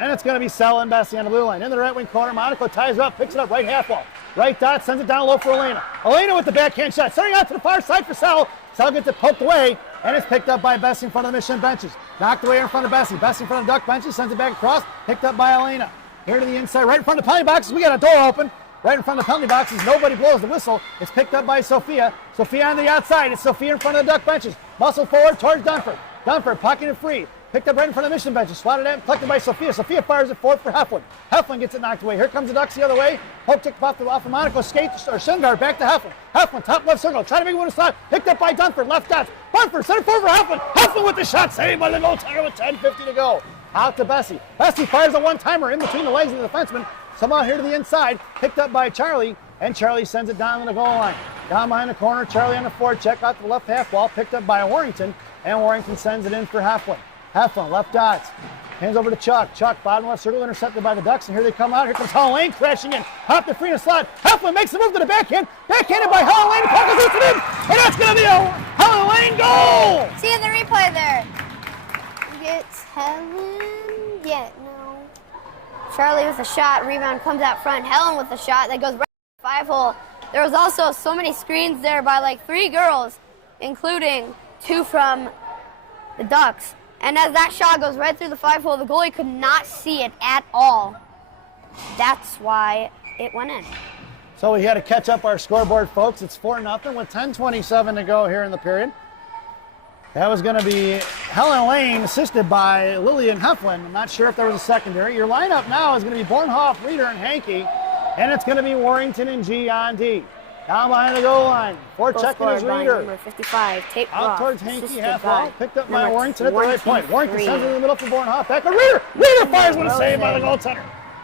And it's going to be Sell and Bessie on the blue line. In the right wing corner, Monaco ties it up, picks it up, right half wall. Right dot, sends it down low for Elena. Elena with the backhand shot, starting out to the far side for Sell. Sell gets it poked away, and it's picked up by Bessie in front of the Mission benches. Knocked away in front of Bessie. Bessie in front of the Duck benches, sends it back across, picked up by Elena. Here to the inside, right in front of the penalty boxes. We got a door open. Right in front of the penalty boxes, nobody blows the whistle. It's picked up by Sophia. Sophia on the outside. It's Sophia in front of the Duck benches. Muscle forward towards Dunford. Dunford pocketing it free. Picked up right in front of the Mission benches. Swatted at, collected by Sophia. Sophia fires it forward for Heflin. Heflin gets it knocked away. Here comes the Ducks the other way. Poke tick off of Monaco. Skate or shin guard back to Heflin. Heflin, top left circle. Trying to make one a slot. Picked up by Dunford. Left dots. Dunford, center forward for Heflin. Heflin with the shot. Saved by the goaltender with 10:50 to go. Out to Bessie. Bessie fires a one-timer in between the legs of the defenseman. Somehow here to the inside. Picked up by Charlie. And Charlie sends it down to the goal line. Down behind the corner, Charlie on the forecheck, out to the left half wall, picked up by Warrington, and Warrington sends it in for Heflin. Heflin, left dots. Hands over to Chuck. Chuck, bottom left circle, intercepted by the Ducks, and here they come out. Here comes Helen Lane crashing in. Hop the free in the slot. Heflin makes the move to the backhand. Backhanded by Helen Lane. The puck is loose in, and that's going to be a Helen Lane goal! See in the replay there. It's Helen. Yeah, no. Charlie with a shot. Rebound comes out front. Helen with a shot that goes right to the 5-hole. There was also so many screens there by like 3 girls, including 2 from the Ducks. And as that shot goes right through the 5-hole, the goalie could not see it at all. That's why it went in. So we had to catch up our scoreboard, folks. It's 4-0 with 10:27 to go here in the period. That was going to be Helen Lane, assisted by Lillian Heflin. I'm not sure if there was a secondary. Your lineup now is going to be Bornhoff, Reeder, and Hankey. And it's going to be Warrington and G on D. Down behind the goal line. Forechecking is Reeder. Number 55, Tate Out Roth, towards Hankey, assisted half by wall. Picked up by number Warrington at the right point. 23. Warrington sends it in the middle for Bornhoff. Back to Reeder. Reeder fires one, saved by the goaltender.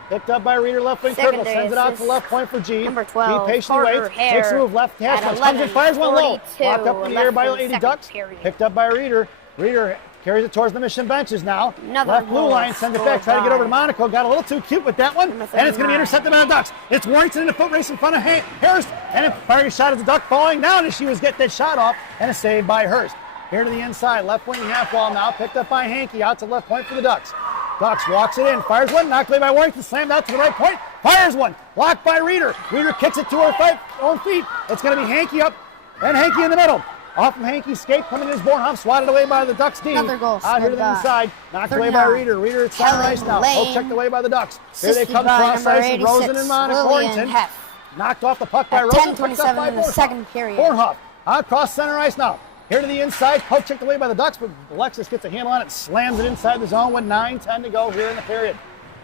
Picked up by Reeder, left wing Kirkle. Sends it out to left point for G. Number 12, G patiently Carter waits. Hare Takes a move left hash. Comes in, fires one low. 11:42 Locked up in the air by left in Lady the Ducks. second period. Picked up by Reeder. Reeder carries it towards the mission benches now. Another Left blue goal line, sends it back, trying to get over to Monaco. Got a little too cute with that one. And it's going to be intercepted by the Ducks. It's Warrington in the foot race in front of Harris. And it fired a shot at the Duck, falling down as she was getting that shot off. And a save by Hurst. Here to the inside, left wing half wall now. Picked up by Hankey, out to left point for the Ducks. Ducks walks it in, fires one, knocked away by Warrington, slammed out to the right point, fires one, blocked by Reeder. Reeder kicks it to her own feet. It's going to be Hankey up, and Hankey in the middle. Off from Hankey's skate, coming in his Bornhoff, swatted away by the Ducks D. Another goal. Out here to the inside, knocked away by Reeder. Reeder at center ice now. Poke checked away by the Ducks. Here they come cross ice, and Rosen and Monaco. Warrington knocked off the puck by Rosen. 10:27 in the second period. Bornhoff out across center ice now. Here to the inside, poke checked away by the Ducks, but Alexis gets a handle on it, slams it inside the zone with 9:10 to go here in the period.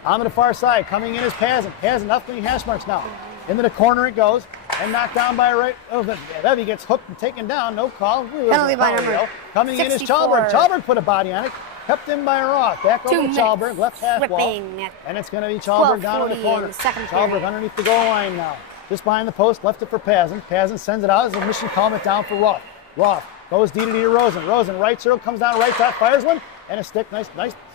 On to the far side, coming in is Pazin. Pazin, nothing hash marks now. Into the corner it goes, and knocked down by right. Oh, Bevy gets hooked and taken down, no call. Penalty by number Coming 64. in is Chalberg. Chalberg put a body on it, kept in by Roth. Back over to Chalberg, left half wall. And it's going to be Chalberg down in the corner. Chalberg underneath the goal line now. Just behind the post, left it for Pazin. Pazin sends it out as a mission calm it down for Roth. Roth goes D to Rosen. Rosen, right circle, comes down right top, fires one, and a stick. Nice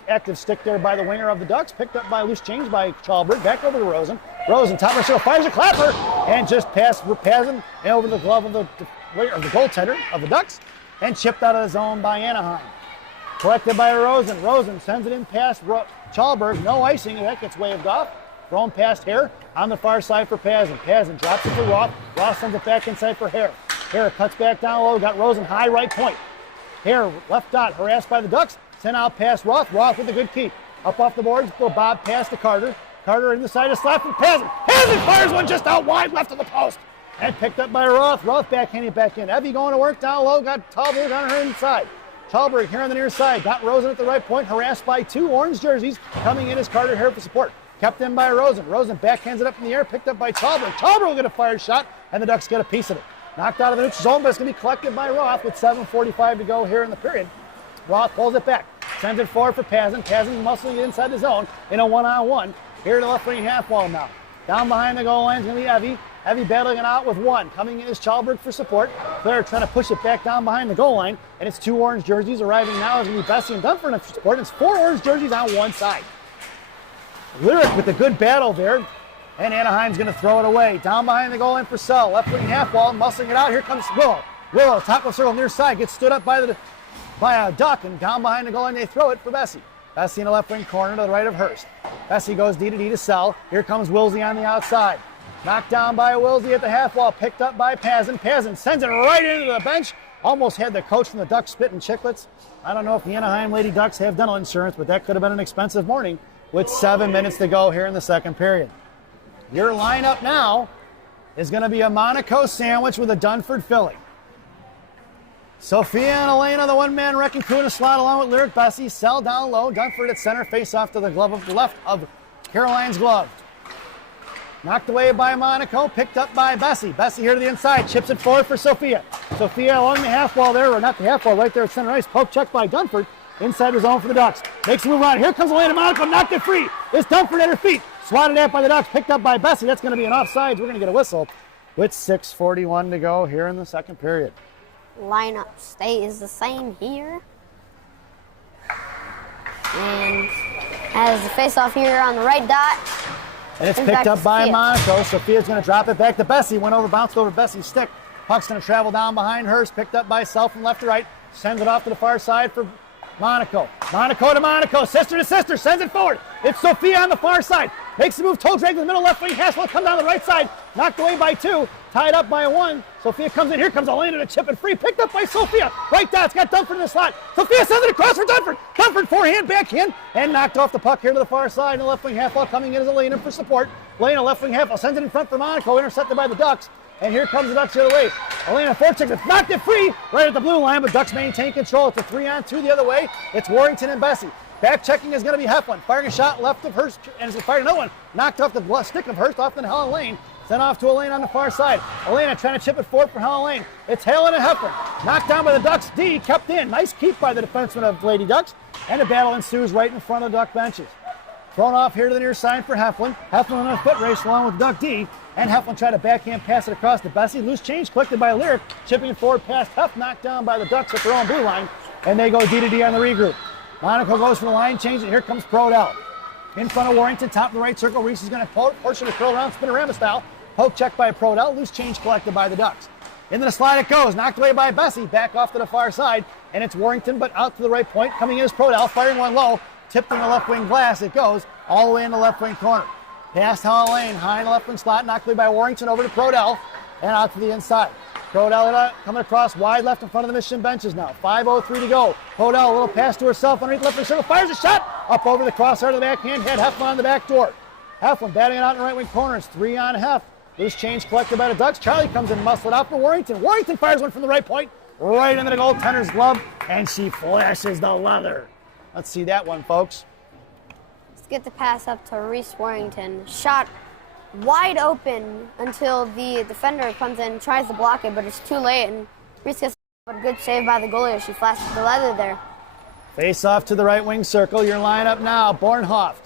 active stick there by the winger of the Ducks. Picked up by loose change by Chalberg. Back over to Rosen. Rosen, top of the circle, fires a clapper, and just passed for Pazin and over the glove of the goaltender of the Ducks, and chipped out of the zone by Anaheim. Collected by Rosen. Rosen sends it in past Chalberg. No icing, and that gets waved off. Thrown past Hare on the far side for Pazin. Pazin drops it to Roth. Roth sends it back inside for Hare. Hare cuts back down low, got Rosen high right point. Hare left dot, harassed by the Ducks. Sent out past Roth. Roth with a good keep. Up off the boards, little bob pass to Carter. Carter in the side of slap from Pazin. Pazin fires one just out wide left of the post. And picked up by Roth. Roth backhanding it back in. Evie going to work down low, got Talberg on her inside. Talberg here on the near side, got Rosen at the right point, harassed by 2 orange jerseys. Coming in is Carter Hare for support. Kept in by Rosen. Rosen backhands it up in the air, picked up by Talberg. Talberg will get a fired shot, and the Ducks get a piece of it. Knocked out of the neutral zone, but it's going to be collected by Roth with 7:45 to go here in the period. Roth pulls it back, sends it forward for Pazin. Pazin muscling it inside the zone in a one-on-one. Here to the left wing half wall now. Down behind the goal line is going to be Evie. Evie battling it out with 1. Coming in is Chalberg for support. Claire trying to push it back down behind the goal line, and it's 2 orange jerseys. Arriving now is going to be Bessie and Dunford for support. It's 4 orange jerseys on one side. Lyric with a good battle there. And Anaheim's going to throw it away. Down behind the goal line for Sell. Left wing half wall, muscling it out. Here comes Willow. Willow, top of the circle, near side, gets stood up by a Duck, and down behind the goal line they throw it for Bessie. Bessie in the left wing corner to the right of Hurst. Bessie goes D to Sell. Here comes Wilsey on the outside. Knocked down by Wilsey at the half wall, picked up by Pazin. Pazin sends it right into the bench. Almost had the coach from the Ducks spitting chiclets. I don't know if the Anaheim Lady Ducks have dental insurance, but that could have been an expensive morning with 7 minutes to go here in the second period. Your lineup now is going to be a Monaco sandwich with a Dunford filling. Sophia and Elena, the one-man wrecking crew in a slot along with Lyric Bessie. Sell down low. Dunford at center, face off to the glove of the left of Caroline's glove. Knocked away by Monaco, picked up by Bessie. Bessie here to the inside, chips it forward for Sophia. Sophia along the half wall there, or not the half wall, right there at center ice. Poke checked by Dunford. Inside the zone for the Ducks. Makes a move on. Here comes Elena Monaco, knocked it free. It's Dunford at her feet. Swatted at by the Ducks, picked up by Bessie. That's going to be an offsides. We're going to get a whistle. with 6:41 to go here in the second period. Lineup stays the same here. And as the face-off here on the right dot. And it's picked up by Monaco. Sophia's going to drop it back to Bessie. Bounced over Bessie's stick. Puck's going to travel down behind hers. Picked up by Self from left to right. Sends it off to the far side for Monaco. Monaco to Monaco. Sister to sister. Sends it forward. It's Sophia on the far side. Makes the move. Toe drag to the middle left wing. Hassel come down the right side. Knocked away by 2. Tied up by 1. Sophia comes in. Here comes Elena to chip it free. Picked up by Sophia. Right dot's got Dunford in the slot. Sophia sends it across for Dunford. Dunford forehand, backhand, and knocked off the puck here to the far side. And the left wing half ball coming in as Elena for support. Elena left wing half ball sends it in front for Monaco. Intercepted by the Ducks. And here comes the Ducks the other way. Elena forechecks it. Knocked it free right at the blue line, but Ducks maintain control. It's a 3-on-2 the other way. It's Warrington and Bessie. Back checking is going to be Heflin. Firing a shot left of Hurst, and is firing another one. Knocked off the stick of Hurst off in Helen Lane. Sent off to Elaine on the far side. Elena trying to chip it forward for Helen Lane. It's Helen and Heflin. Knocked down by the Ducks. D kept in. Nice keep by the defenseman of Lady Ducks. And a battle ensues right in front of the Duck benches. Thrown off here to the near side for Heflin. Heflin on a foot race along with Duck D. And Heflin tried to backhand pass it across to Bessie. Loose change collected by Lyric. Chipping it forward past Hef. Knocked down by the Ducks at their own blue line. And they go D to D on the regroup. Monaco goes for the line change, and here comes Prodell. In front of Warrington, top of the right circle. Reese is going to portion the curl around, spinorama style. Poke check by Prodell. Loose change collected by the Ducks. Into the slide it goes. Knocked away by Bessie. Back off to the far side. And it's Warrington, but out to the right point. Coming in is Prodell. Firing one low. Tipped in the left wing glass. It goes all the way in the left wing corner. Past Helen Lane. High in the left wing slot. Knocked away by Warrington over to Prodell. And out to the inside. Prodell coming across wide left in front of the Mission benches now. 5:03 to go. Prodell, a little pass to herself underneath the left wing circle. Fires a shot up over the crossbar of the backhand. Head Heflin on the back door. Heflin batting it out in the right wing corner. It's 3 on Hef. Loose change collected by the Ducks. Charlie comes in, muscle it out for Warrington. Warrington fires one from the right point, right into the goaltender's glove, and she flashes the leather. Let's see that one, folks. Let's get the pass up to Reese Warrington. Shot wide open until the defender comes in and tries to block it, but it's too late, and Reese gets a good save by the goalie as she flashes the leather there. Face off to the right wing circle. Your lineup now, Bornhoft,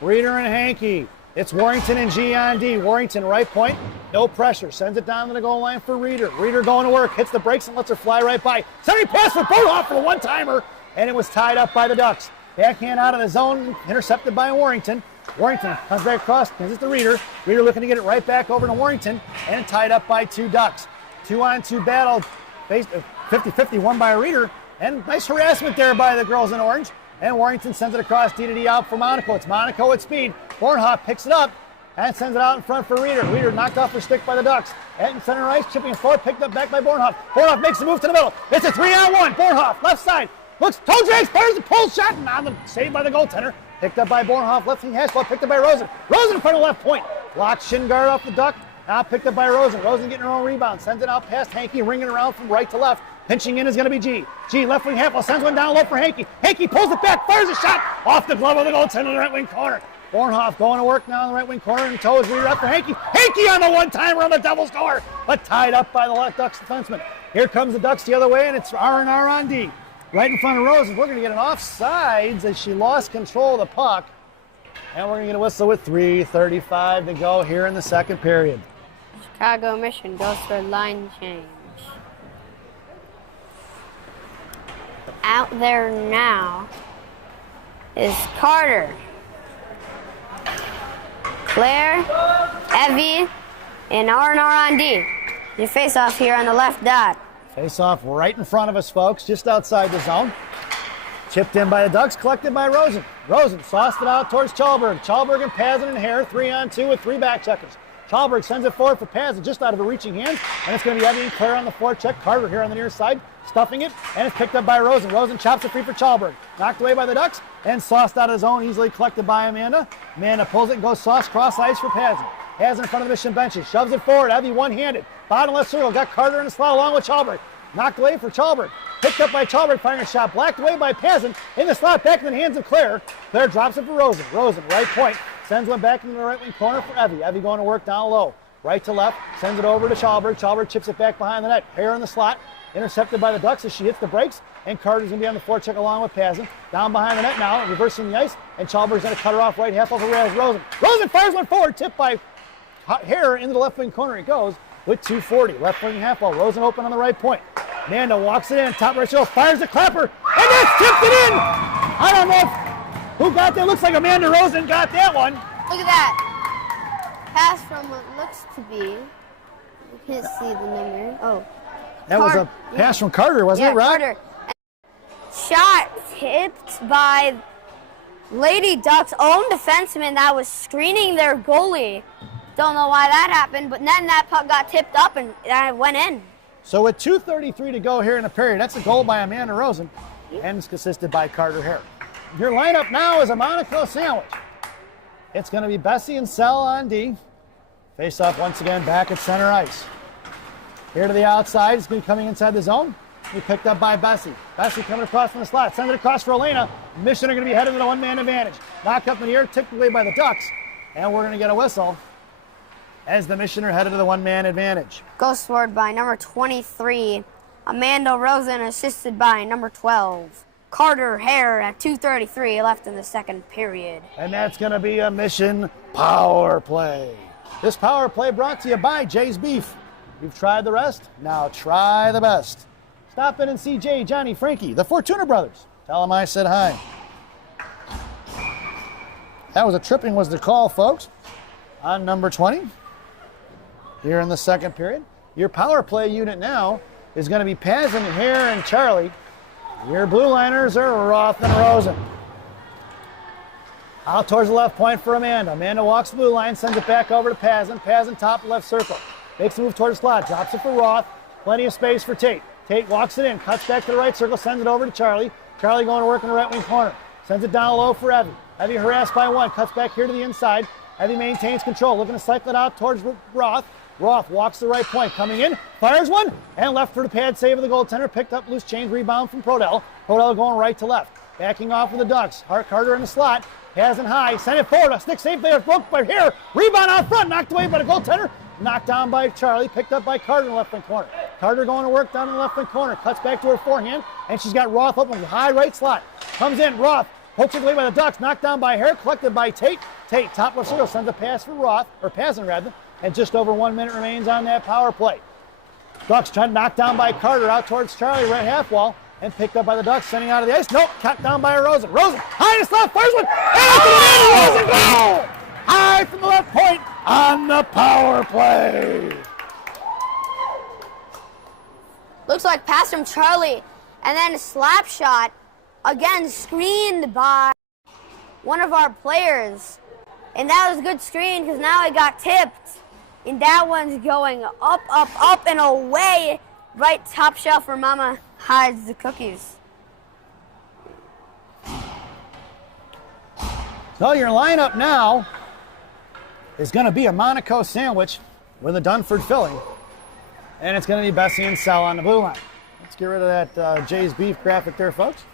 Reeder and Hankey. It's Warrington and G on D. Warrington right point, no pressure. Sends it down to the goal line for Reeder. Reeder going to work, hits the brakes and lets her fly right by. Centering pass for Bornhoft for the one-timer, and it was tied up by the Ducks. Backhand out of the zone, intercepted by Warrington. Warrington comes back across, gives it to Reeder. Reeder looking to get it right back over to Warrington, and tied up by 2 Ducks. 2-on-2 battle, 50-50 won by Reeder, and nice harassment there by the girls in orange. And Warrington sends it across D to D out for Monaco. It's Monaco at speed. Bornhoff picks it up and sends it out in front for Reeder. Reeder knocked off her stick by the Ducks. At center ice, chipping it forward, picked up back by Bornhoff. Bornhoff makes the move to the middle. It's a 3-on-1. Bornhoff, left side. Looks, toe drags, fires the pull shot, and on the save by the goaltender. Picked up by Bornhoff, left wing hash ball, picked up by Rosen. Rosen in front of left point. Blocked shin guard off the Duck. Now picked up by Rosen. Rosen getting her own rebound. Sends it out past Hankey, ringing around from right to left. Pinching in is going to be G. G, left wing half ball, sends one down low for Hankey. Hankey pulls it back, fires a shot off the glove of the goaltender in the right wing corner. Bornhoff going to work now in the right wing corner, and toes Reeder up for Hankey. Hankey on the one-timer on the double score, but tied up by the Ducks defenseman. Here comes the Ducks the other way, and it's R&R on D. Right in front of Rosen. We're going to get an offsides as she lost control of the puck. And we're going to get a whistle with 3:35 to go here in the second period. Chicago Mission goes for line change. Out there now is Carter, Claire, Evie, and R&R on D. You face off here on the left dot. Face off right in front of us, folks, just outside the zone. Chipped in by the Ducks, collected by Rosen. Rosen sauced it out towards Chalberg. Chalberg and Pazin and Hare, 3-on-2 with 3 back checkers. Chalberg sends it forward for Pazin, just out of her reaching hands, and it's going to be Evie and Claire on the forecheck. Carter here on the near side, stuffing it, and it's picked up by Rosen. Rosen chops it free for Chalberg. Knocked away by the Ducks, and sauced out of his own, easily collected by Amanda. Amanda pulls it and goes sauce cross ice for Pazin. Pazin in front of the Mission benches, shoves it forward. Evie one-handed, bottom left circle, got Carter in the slot along with Chalberg. Knocked away for Chalberg. Picked up by Chalberg, firing a shot. Blacked away by Pazin. In the slot, back in the hands of Claire. Claire drops it for Rosen. Rosen, right point. Sends one back into the right wing corner for Evie. Evie going to work down low. Right to left. Sends it over to Chalberg. Chalberg chips it back behind the net. Hare in the slot. Intercepted by the Ducks as she hits the brakes. And Carter's going to be on the forecheck along with Pazin. Down behind the net now, reversing the ice. And Chalberg's going to cut her off right half over Rosen. Rosen fires one forward. Tipped by Hare into the left wing corner. It goes. with 2:40. Left wing half ball. Rosen open on the right point. Amanda walks it in. Top right shoulder. Fires the clapper. And that's tipped it in. I don't know who got that. Looks like Amanda Rosen got that one. Look at that. Pass from what looks to be. You can't see the number. Oh. That was a pass from Carter, wasn't it, Rod? Carter. Shot tipped by Lady Ducks' own defenseman that was screening their goalie. Don't know why that happened, but then that puck got tipped up and it went in. So with 2:33 to go here in the period, that's a goal by Amanda Rosen, and it's assisted by Carter Hare. Your lineup now is a Monaco sandwich. It's going to be Bessie and Sell on D. Face off once again back at center ice. Here to the outside, it's going to be coming inside the zone. Be picked up by Bessie. Bessie coming across from the slot. Send it across for Elena. Mission are going to be headed to the one-man advantage. Knocked up in the air, tipped away by the Ducks. And we're going to get a whistle as the Mission are headed to the one-man advantage. Goal scored by number 23, Amanda Rosen, assisted by number 12, Carter Hare at 2:33 left in the second period. And that's going to be a Mission power play. This power play brought to you by Jay's Beef. You've tried the rest, now try the best. Stop in and see Jay, Johnny, Frankie, the Fortuna brothers. Tell them I said hi. That was a tripping was the call, folks, on number 20. Here in the second period. Your power play unit now is going to be Pazin, Hare, and Charlie. Your blue liners are Roth and Rosen. Out towards the left point for Amanda. Amanda walks the blue line, sends it back over to Pazin. Pazin top left circle. Makes a move towards the slot, drops it for Roth. Plenty of space for Tate. Tate walks it in, cuts back to the right circle, sends it over to Charlie. Charlie going to work in the right wing corner. Sends it down low for Evie. Evie harassed by one, cuts back here to the inside. Evie maintains control, looking to cycle it out towards Roth. Roth walks the right point, coming in, fires one, and left for the pad save of the goaltender. Picked up loose change, rebound from Prodell. Prodell going right to left. Backing off of the Ducks. Carter in the slot, has it high, send it forward. A stick save there, broke by Hare. Rebound out front, knocked away by the goaltender. Knocked down by Charlie, picked up by Carter in the left wing corner. Carter going to work down in the left wing corner, cuts back to her forehand, and she's got Roth open with high right slot. Comes in, Roth, pokes it away by the Ducks, knocked down by Hare, collected by Tate. Tate, top left circle, sends a pass for Roth, or Pazin rather, and just over 1 minute remains on that power play. Ducks trying to knock down by Carter out towards Charlie, right half wall, and picked up by the Ducks, sending out of the ice. Nope, cut down by Rosen. Rosen, high to slot, fires one, and Rosen goal! High from the left point on the power play. Looks like pass from Charlie, and then a slap shot, again screened by one of our players. And that was a good screen because now it got tipped. And that one's going up, up, up, and away. Right top shelf where Mama hides the cookies. So your lineup now is going to be a Monaco sandwich with a Dunford filling. And it's going to be Bessie and Sal on the blue line. Let's get rid of that Jay's Beef graphic there, folks.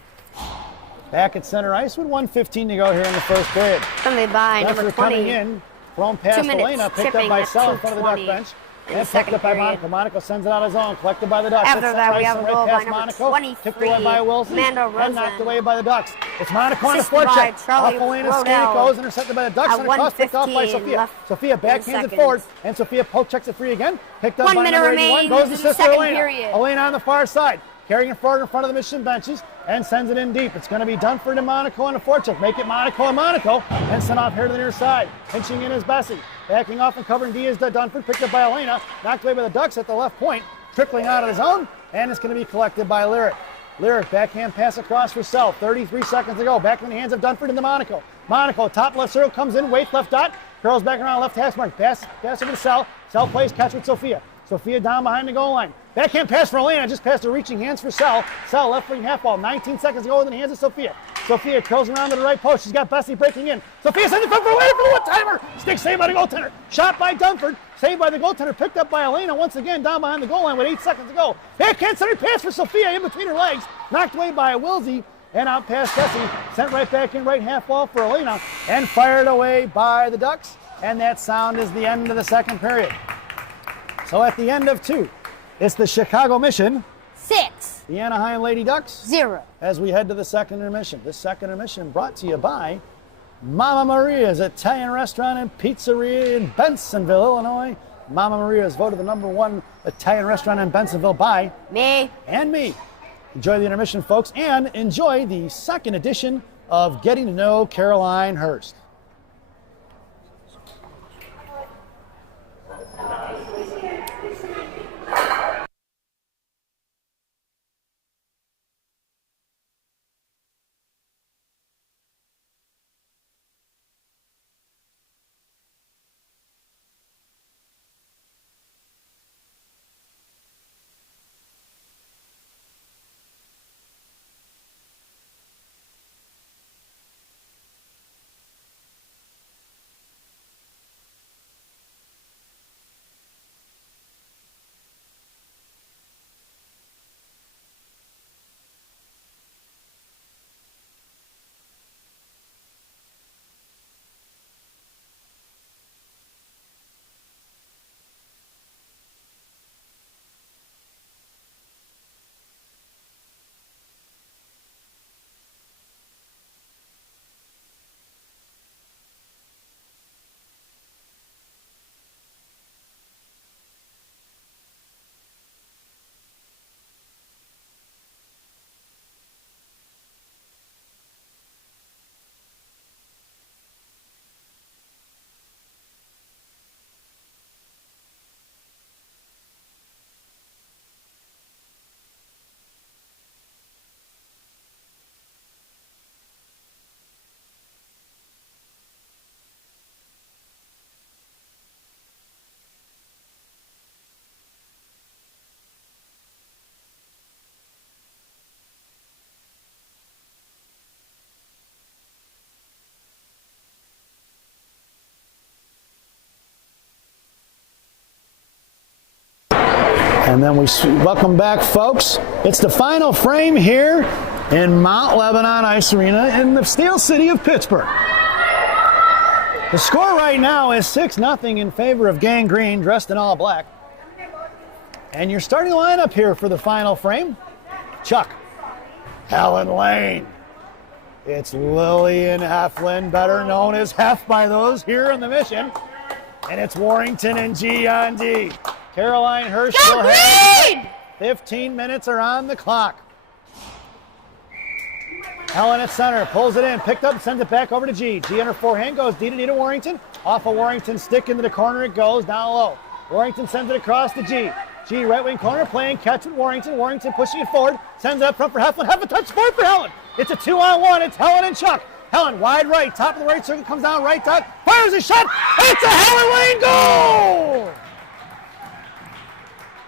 Back at center ice with 1:15 to go here in the first period. Coming by number 20. Coming in, thrown past Elena, picked up by Sal in front of the Duck bench. And picked up by Monaco. Monaco sends it out of zone, collected by the Ducks. After that, we have a goal by number 23, kicked away by Wilson, Amanda Rosen. and knocked away by the Ducks. It's Monaco on the Assisted by forecheck. Charlie Off Elena's Rodell. skate, it goes, intercepted by the Ducks, At and across, picked off by 1:15 Sophia. left Sophia backhands it forward, and Sophia poke checks it free again. Picked up 1 by minute number 81, remains goes in to the sister second Elena. period. Elena on the far side, carrying it forward in front of the Mission benches, and sends it in deep. It's going to be Dunford and Monaco on the forecheck. Make it Monaco and Monaco, and send off here to the near side. Pinching in is Bessie. Backing off and covering D is Dunford, picked up by Elena, knocked away by the Ducks at the left point, trickling out of the zone, and it's going to be collected by Lyric. Lyric, backhand pass across for Sell. 33 seconds to go. Back in the hands of Dunford into Monaco. Monaco, top left circle, comes in, waits left dot, curls back around left hash mark. Pass over to Sell. Sell plays catch with Sophia. Sophia down behind the goal line. Backhand pass for Elena, just past the reaching hands for Sell. Sell, left wing half ball, 19 seconds to go in the hands of Sophia. Sophia curls around to the right post. She's got Bessie breaking in. Sophia sends it from away for the one-timer. Stick saved by the goaltender. Shot by Dunford. Saved by the goaltender. Picked up by Elena once again down behind the goal line with 8 seconds to go. Backhand center pass for Sophia in between her legs. Knocked away by Wilsey and out past Bessie. Sent right back in right half wall for Elena and fired away by the Ducks. And that sound is the end of the second period. So at the end of 2, it's the Chicago Mission 6. The Anaheim Lady Ducks 0. as we head to the second intermission. This second intermission brought to you by Mama Maria's Italian Restaurant and Pizzeria in Bensonville, Illinois. Mama Maria is voted the #1 Italian restaurant in Bensenville by Me. and me. Enjoy the intermission, folks, and enjoy the second edition of Getting to Know Caroline Hurst. And then we welcome back, folks. It's the final frame here in Mount Lebanon Ice Arena in the Steel City of Pittsburgh. The score right now is 6-0 in favor of Gang Green, dressed in all black. And your starting lineup here for the final frame: Chuck, Helen Lane. It's Lillian Heflin, better known as Hef by those here in the Mission. And it's Warrington and G on D. Caroline Hurst will have 15 minutes are on the clock. Helen at center, pulls it in, picked up and sends it back over to G. G on her forehand goes D to Warrington. Off of Warrington's stick into the corner it goes, down low. Warrington sends it across to G. G right wing corner, playing catch with Warrington. Warrington pushing it forward, sends it up front for Heflin. Heflin touch forward for Helen. It's a 2-on-1, it's Helen and Chuck. Helen wide right, top of the right circle, comes down right dot, fires a shot. It's a Helen Lane goal!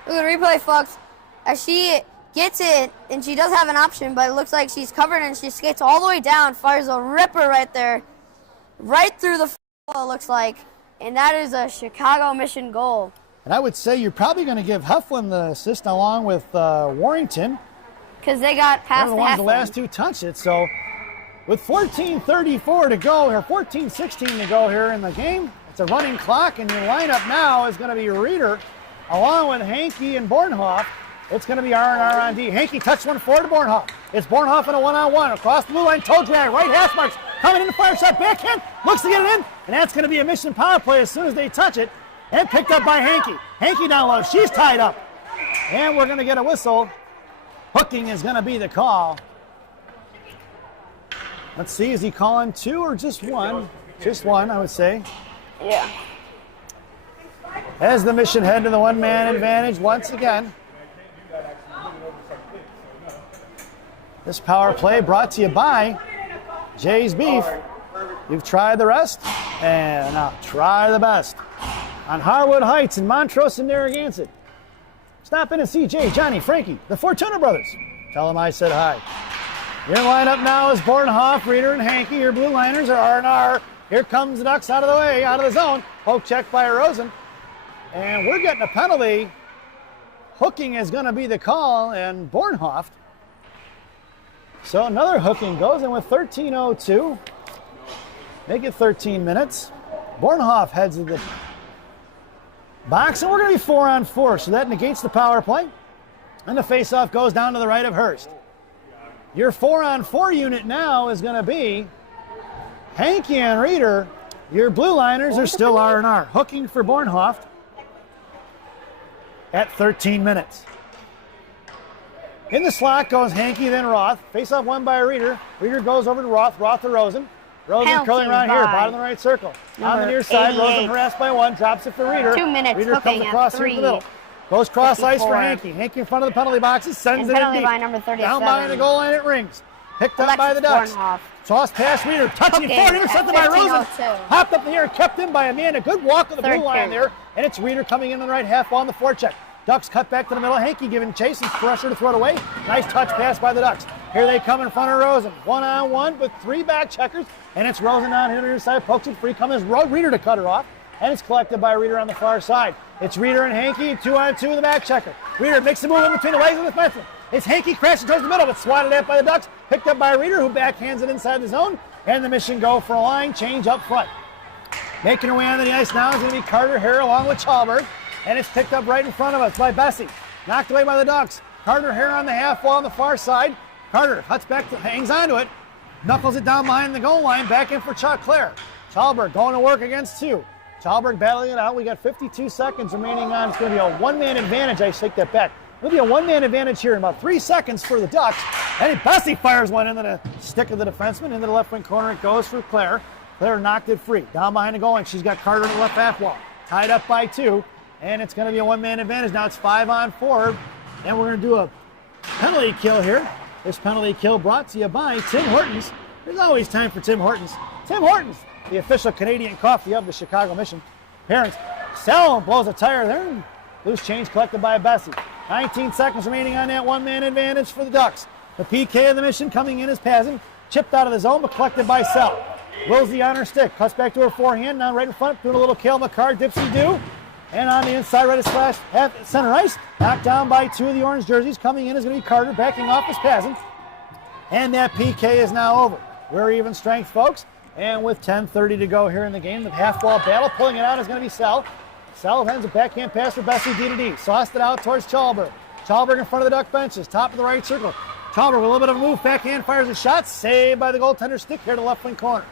Look at the replay, folks. As she gets it, and she does have an option, but it looks like she's covered and she skates all the way down, fires a ripper right there, right through the it looks like, and that is a Chicago Mission goal. And I would say you're probably going to give Heflin the assist along with Warrington. Because they got past the last two touched it, so with 14:34 to go, or 14:16 to go here in the game, it's a running clock, and your lineup now is going to be Reeder, along with Hankey and Bornhoff. It's going to be R&R on D. Hankey touched one forward to Bornhoff. It's Bornhoff in a one-on-one. Across the blue line, toe drag, right hash marks. Coming in the fire shot, backhand, looks to get it in. And that's going to be a Mission power play as soon as they touch it. And picked up by Hankey. Hankey down low, she's tied up. And we're going to get a whistle. Hooking is going to be the call. Let's see, is he calling two or just one? Just one, I would say. Yeah. As the Mission head to the one-man advantage once again. This power play brought to you by Jay's Beef. You've tried the rest, and now try the best. On Harwood Heights in Montrose and Narragansett. Stop in and see Jay, Johnny, Frankie, the Fortuna brothers. Tell them I said hi. Your lineup now is Bornhoff, Reeder, and Hankey. Your blue liners are R&R. Here comes the Ducks out of the way, out of the zone. Poke check by Rosen. And we're getting a penalty. Hooking is going to be the call, and Bornhoff. So another hooking goes in with 13:02. Make it 13 minutes. Bornhoff heads to the box, and we're going to be 4-on-4, so that negates the power play. And the faceoff goes down to the right of Hurst. Your 4-on-4 unit now is going to be Hankey and Reeder. Your blue liners are still R&R. Hooking for Bornhoff. at 13 minutes. In the slot goes Hankey, then Roth. Face off won by Reeder. Reeder goes over to Roth. Roth to Rosen. Rosen Penalty curling around here, by bottom of the right circle. On the near 88. side, Rosen harassed by 1, drops it for Reeder. 2 minutes, Reeder comes hooking across at here to the middle. 3. Goes cross ice for 54. Hankey. Hankey in front of the penalty boxes, sends And it in penalty deep. by number 37. Down behind the goal line it rings. Picked up by the Alexis Ducks. Bornhoff. Toss past Reeder, touching Hooking forward, intercepted by at Rosen. 15:02. Hopped up in the air and kept in by Amanda. Good walk of the Third blue line period. there. And it's Reeder coming in on the right half wall on the forecheck. Ducks cut back to the middle. Hankey giving chase and pressure to throw it away. Nice touch pass by the Ducks. Here they come in front of Rosen. 1-on-1 with 3 back checkers. And it's Rosen down here on the other side. Pokes it free. Comes Reeder to cut her off. And it's collected by Reeder on the far side. It's Reeder and Hankey, 2-on-2 in the back checker. Reeder makes the move in between the legs of the defenseman. It's Hankey crashing towards the middle, but swatted at by the Ducks. Picked up by Reeder, who backhands it inside the zone. And the Mission go for a line change up front. Making her way onto the ice now is going to be Carter Hare along with Chalberg. And it's picked up right in front of us by Bessie. Knocked away by the Ducks. Carter Hare on the half wall on the far side. Carter cuts back, hangs onto it. Knuckles it down behind the goal line. Back in for Chuck Clare. Chalberg going to work against 2. Chalberg battling it out. We got 52 seconds remaining on. It's going to be a one-man advantage. I take that back. It'll be a one-man advantage here in about 3 seconds for the Ducks. And Bessie fires one into the stick of the defenseman. Into the left wing corner it goes for Clare. Clare knocked it free. Down behind the goal line. She's got Carter in the left half wall. Tied up by 2. And it's going to be a one-man advantage. Now it's 5-on-4. And we're going to do a penalty kill here. This penalty kill brought to you by Tim Hortons. There's always time for Tim Hortons. Tim Hortons, the official Canadian coffee of the Chicago Mission. Parents, Sell blows a tire there. Loose change collected by Bessie. 19 seconds remaining on that one-man advantage for the Ducks. The PK of the Mission coming in as Pazin. Chipped out of the zone, but collected by Sell. Wilsey on her stick. Cuts back to her forehand. Now right in front, doing a little Kale McCarr, dipsy-do. And on the inside, right at slash, half center ice. Knocked down by 2 of the orange jerseys. Coming in is going to be Carter, backing off is Pazin. And that PK is now over. We're even strength, folks. And with 10:30 to go here in the game, the half-wall battle, pulling it out is going to be Sell. Sell hands a backhand pass for Bessie D-to-D. Sauced it out towards Chalberg. Chalberg in front of the Duck benches, top of the right circle. Chalberg with a little bit of a move, backhand fires a shot, saved by the goaltender's stick here to the left wing corner.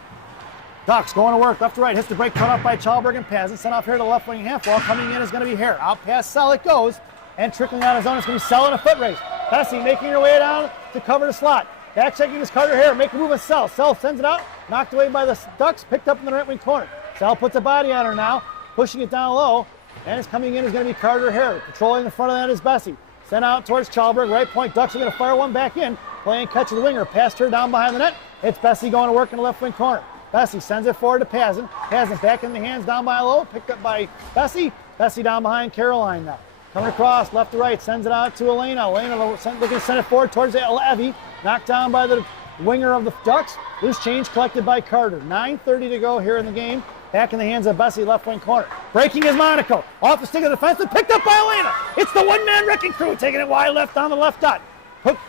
Ducks going to work, left to right, hits the break, cut off by Chalberg and Pazin. Sent off here to the left wing half wall. Coming in is going to be Hare. Out past Sell it goes, and trickling out his zone. It's going to be Sell in a foot race. Bessie making her way down to cover the slot. Back checking is Carter Hare, making a move with Sell. Sell sends it out, knocked away by the Ducks, picked up in the right wing corner. Sell puts a body on her now, pushing it down low, and it's coming in is going to be Carter Hare. Patrolling the front of that is Bessie. Sent out towards Chalberg, right point. Ducks are going to fire one back in, playing catch of the winger, past her down behind the net. It's Bessie going to work in the left wing corner. Bessie sends it forward to Pazin. Pazin back in the hands down by low, picked up by Bessie. Bessie down behind Caroline now. Coming across, left to right, sends it out to Elena. Elena looking to send it forward towards Levy. Knocked down by the winger of the Ducks. Loose change collected by Carter. 9:30 to go here in the game. Back in the hands of Bessie, left wing corner. Breaking is Monaco. Off the stick of the defense, picked up by Elena. It's the one-man wrecking crew taking it wide left on the left dot.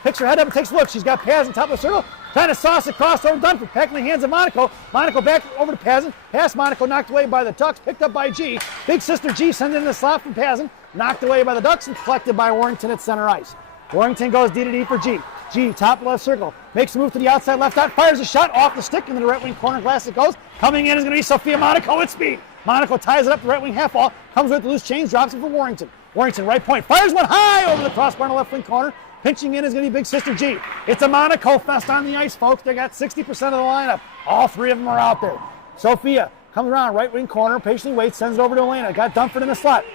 Picks her head up and takes a look. She's got Pazin top of the circle. Trying to sauce across over Dunford. Back in the hands of Monaco. Monaco back over to Pazin. Past Monaco, knocked away by the Ducks. Picked up by G. Big sister G sends it in the slot from Pazin. Knocked away by the Ducks and collected by Warrington at center ice. Warrington goes D-to-D for G. G, top left circle. Makes a move to the outside left dot. Fires a shot off the stick into the right wing corner glass it goes. Coming in is going to be Sophia Monaco with speed. Monaco ties it up the right wing half wall. Comes with the loose change, drops it for Warrington. Warrington right point. Fires one high over the crossbar in the left wing corner. Pinching in is going to be Big Sister G. It's a Monaco fest on the ice, folks. They got 60% of the lineup. All 3 of them are out there. Sophia comes around, right wing corner, patiently waits, sends it over to Elena. Got Dunford in the slot.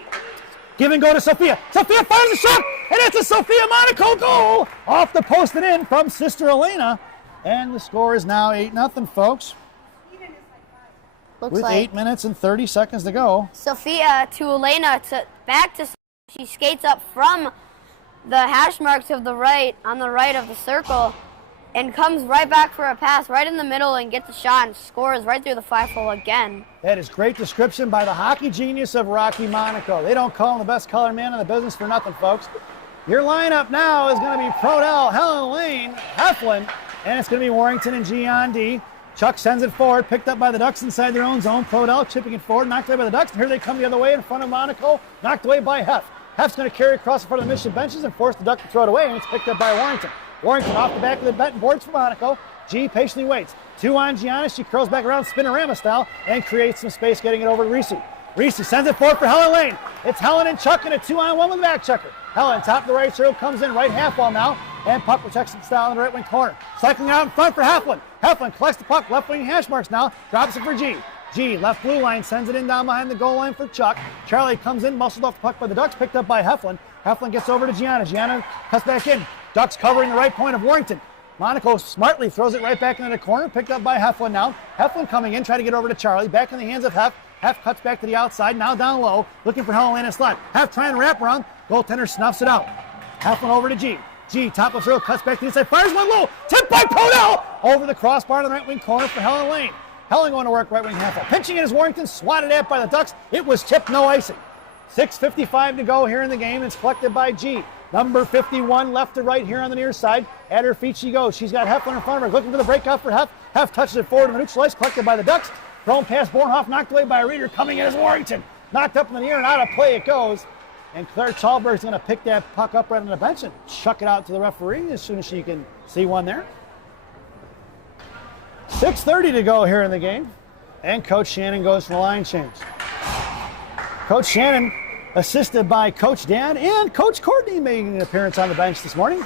Give and go to Sophia. Sophia fires a shot, and it's a Sophia Monaco goal off the post and in from Sister Elena. And the score is now 8-0, folks. Looks with like 8 minutes and 30 seconds to go. Sophia to Elena, back to she skates up from the hash marks of the right, on the right of the circle, and comes right back for a pass right in the middle and gets a shot and scores right through the 5-hole again. That is great description by the hockey genius of Rocky Monaco. They don't call him the best color man in the business for nothing, folks. Your lineup now is going to be Prodell, Helen Lane, Heflin, and it's going to be Warrington and G on D. Chuck sends it forward, picked up by the Ducks inside their own zone. Prodell chipping it forward, knocked away by the Ducks, and here they come the other way in front of Monaco, knocked away by Hef. Hef's going to carry across in front of the Mission benches and force the Duck to throw it away, and it's picked up by Warrington. Warrington off the back of the betting boards for Monaco. G patiently waits. 2 on Giannis. She curls back around Spinorama style and creates some space getting it over to Reese. Reese sends it forward for Helen Lane. It's Helen and Chuck in a 2-on-1 with the back checker. Helen, top of the right circle, comes in right half wall now, and puck protects the style in the right wing corner. Cycling out in front for Heflin. Heflin collects the puck, left wing hash marks now, drops it for G. G, left blue line, sends it in down behind the goal line for Chuck. Charlie comes in, muscled off the puck by the Ducks, picked up by Heflin. Heflin gets over to Gianna. Gianna cuts back in. Ducks covering the right point of Warrington. Monaco smartly throws it right back into the corner, picked up by Heflin now. Heflin coming in, trying to get over to Charlie. Back in the hands of Hef. Hef cuts back to the outside, now down low, looking for Helen Lane in slot. Hef trying to wrap around. Goaltender snuffs it out. Heflin over to G. G, top of circle, cuts back to the inside, fires one low. Tipped by Podell! Over the crossbar to the right wing corner for Helen Lane. Helen going to work right wing half. Pinching in is Warrington, swatted at by the Ducks. It was tipped, no icing. 6:55 to go here in the game. It's collected by G. Number 51, left to right here on the near side. At her feet she goes. She's got Heflin in front of her, looking for the breakout for Hef. Hef touches it forward to the neutral ice, collected by the Ducks. Thrown past Bornhoff, knocked away by a Reader. Coming in is Warrington. Knocked up in the air and out of play it goes. And Claire Chalberg's going to pick that puck up right on the bench and chuck it out to the referee as soon as she can see one there. 6:30 to go here in the game. And Coach Shannon goes for the line change. Coach Shannon assisted by Coach Dan and Coach Courtney making an appearance on the bench this morning.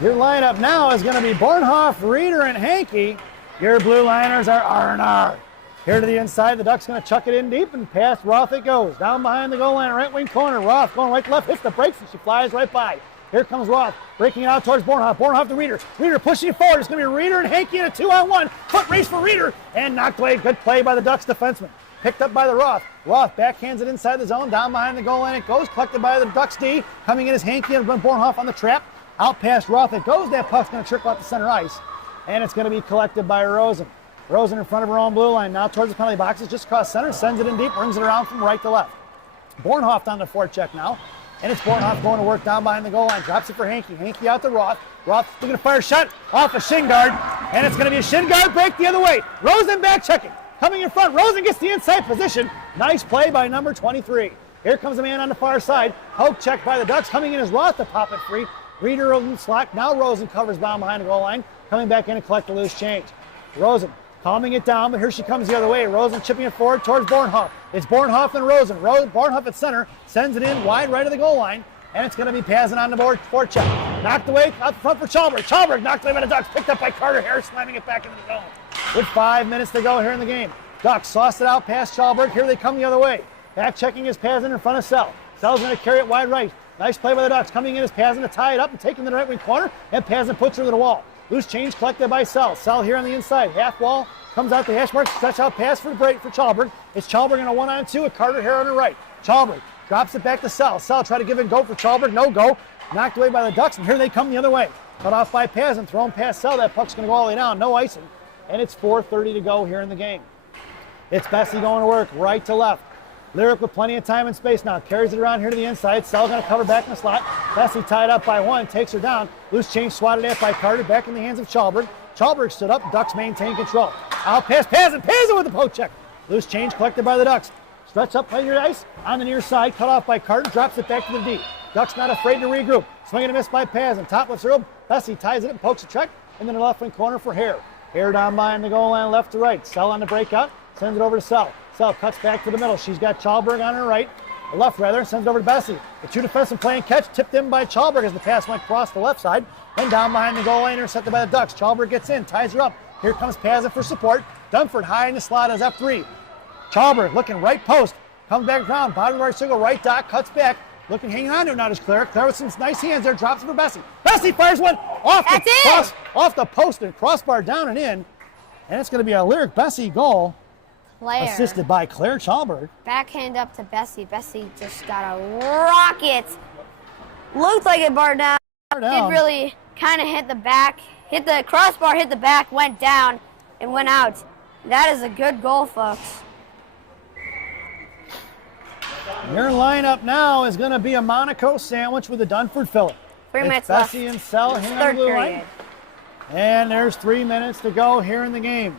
Your lineup now is going to be Bornhoff, Reeder, and Hankey. Your blue liners are R&R. Here to the inside, the Ducks going to chuck it in deep and past Roth it goes. Down behind the goal line, right wing corner. Roth going right to left, hits the brakes, and she flies right by. Here comes Roth, breaking it out towards Bornhoff. Bornhoff to Reeder. Reeder pushing it forward. It's going to be Reeder and Hankey in a 2-on-1. Foot race for Reeder, and knocked away. Good play by the Ducks defenseman. Picked up by the Roth. Roth backhands it inside the zone. Down behind the goal line it goes. Collected by the Ducks D. Coming in is Hankey and Bornhoff on the trap. Out past Roth it goes. That puck's going to trickle out the center ice. And it's going to be collected by Rosen. Rosen in front of her own blue line. Now towards the penalty boxes. Just across center. Sends it in deep. Brings it around from right to left. Bornhoff down the forecheck now. And it's Bornhoff going to work down behind the goal line. Drops it for Hankey. Hankey out to Roth. Roth looking to fire a shot off a shin guard. And it's going to be a shin guard break the other way. Rosen back checking. Coming in front. Rosen gets the inside position. Nice play by number 23. Here comes a man on the far side. Poke check by the Ducks. Coming in is Roth to pop it free. Reeder in slack. Now Rosen covers down behind the goal line. Coming back in and collect the loose change. Rosen calming it down, but here she comes the other way. Rosen chipping it forward towards Bornhoff. It's Bornhoff and Rosen. Bornhoff at center. Sends it in wide right of the goal line. And it's going to be passing on the board for check. Knocked away out front for Chalberg. Chalberg knocked away by the Ducks. Picked up by Carter Harris, slamming it back into the zone. With 5 minutes to go here in the game. Ducks sauced it out past Chalberg. Here they come the other way. Back checking is Pazin in front of Sell. Sell's going to carry it wide right. Nice play by the Ducks. Coming in is Pazin to tie it up and taking the right wing corner. And Pazin puts her to the wall. Loose change collected by Sell. Sell here on the inside. Half wall. Comes out the hash mark. Stretch out pass for the break for Chalberg. It's Chalberg in a 1-on-2 with Carter Harris on her right. Chalberg drops it back to Sell. Sell try to give it a go for Chalberg. No go. Knocked away by the Ducks. And here they come the other way. Cut off by Pazin. Thrown past Sell. That puck's going to go all the way down. No icing. And it's 4:30 to go here in the game. It's Bessie going to work right to left. Lyric with plenty of time and space now. Carries it around here to the inside. Sell going to cover back in the slot. Bessie tied up by one. Takes her down. Loose change swatted at by Carter. Back in the hands of Chalberg. Chalberg stood up. Ducks maintain control. Out past Pazin. Pazin with the poke check. Loose change collected by the Ducks. Stretch up play your ice. On the near side. Cut off by Carter. Drops it back to the D. Ducks not afraid to regroup. Swing and a miss by Pazin. Top left circle. Bessie ties it and pokes a check. And then the left wing corner for Hare. Hare down behind the goal line left to right. Sell on the breakout. Sends it over to Sell. Sell cuts back to the middle. She's got Chalberg on her right. The left rather. Sends it over to Bessie. The two defensemen playing catch. Tipped in by Chalberg as the pass went across the left side. Then down behind the goal line. Intercepted by the Ducks. Chalberg gets in. Ties her up. Here comes Pazin for support. Dunford high in the slot as F3. Chalberg looking right post. Comes back around. Bottom right circle. Right dot. Cuts back. Looking, hanging on to it now is Claire. Claire with some nice hands there. Drops it for Bessie. Bessie fires one off the post and crossbar down and in. And it's going to be a Lyric Bessie goal. Claire. Assisted by Claire Chalberg. Backhand up to Bessie. Bessie just got a rocket. Looked like it barred down. It really kind of hit the back. Hit the crossbar, hit the back, went down, and went out. That is a good goal, folks. Your lineup now is going to be a Monaco sandwich with a Dunford fillet. 3 minutes Bessie left. and Sell here on the Third blue period. line. And there's 3 minutes to go here in the game.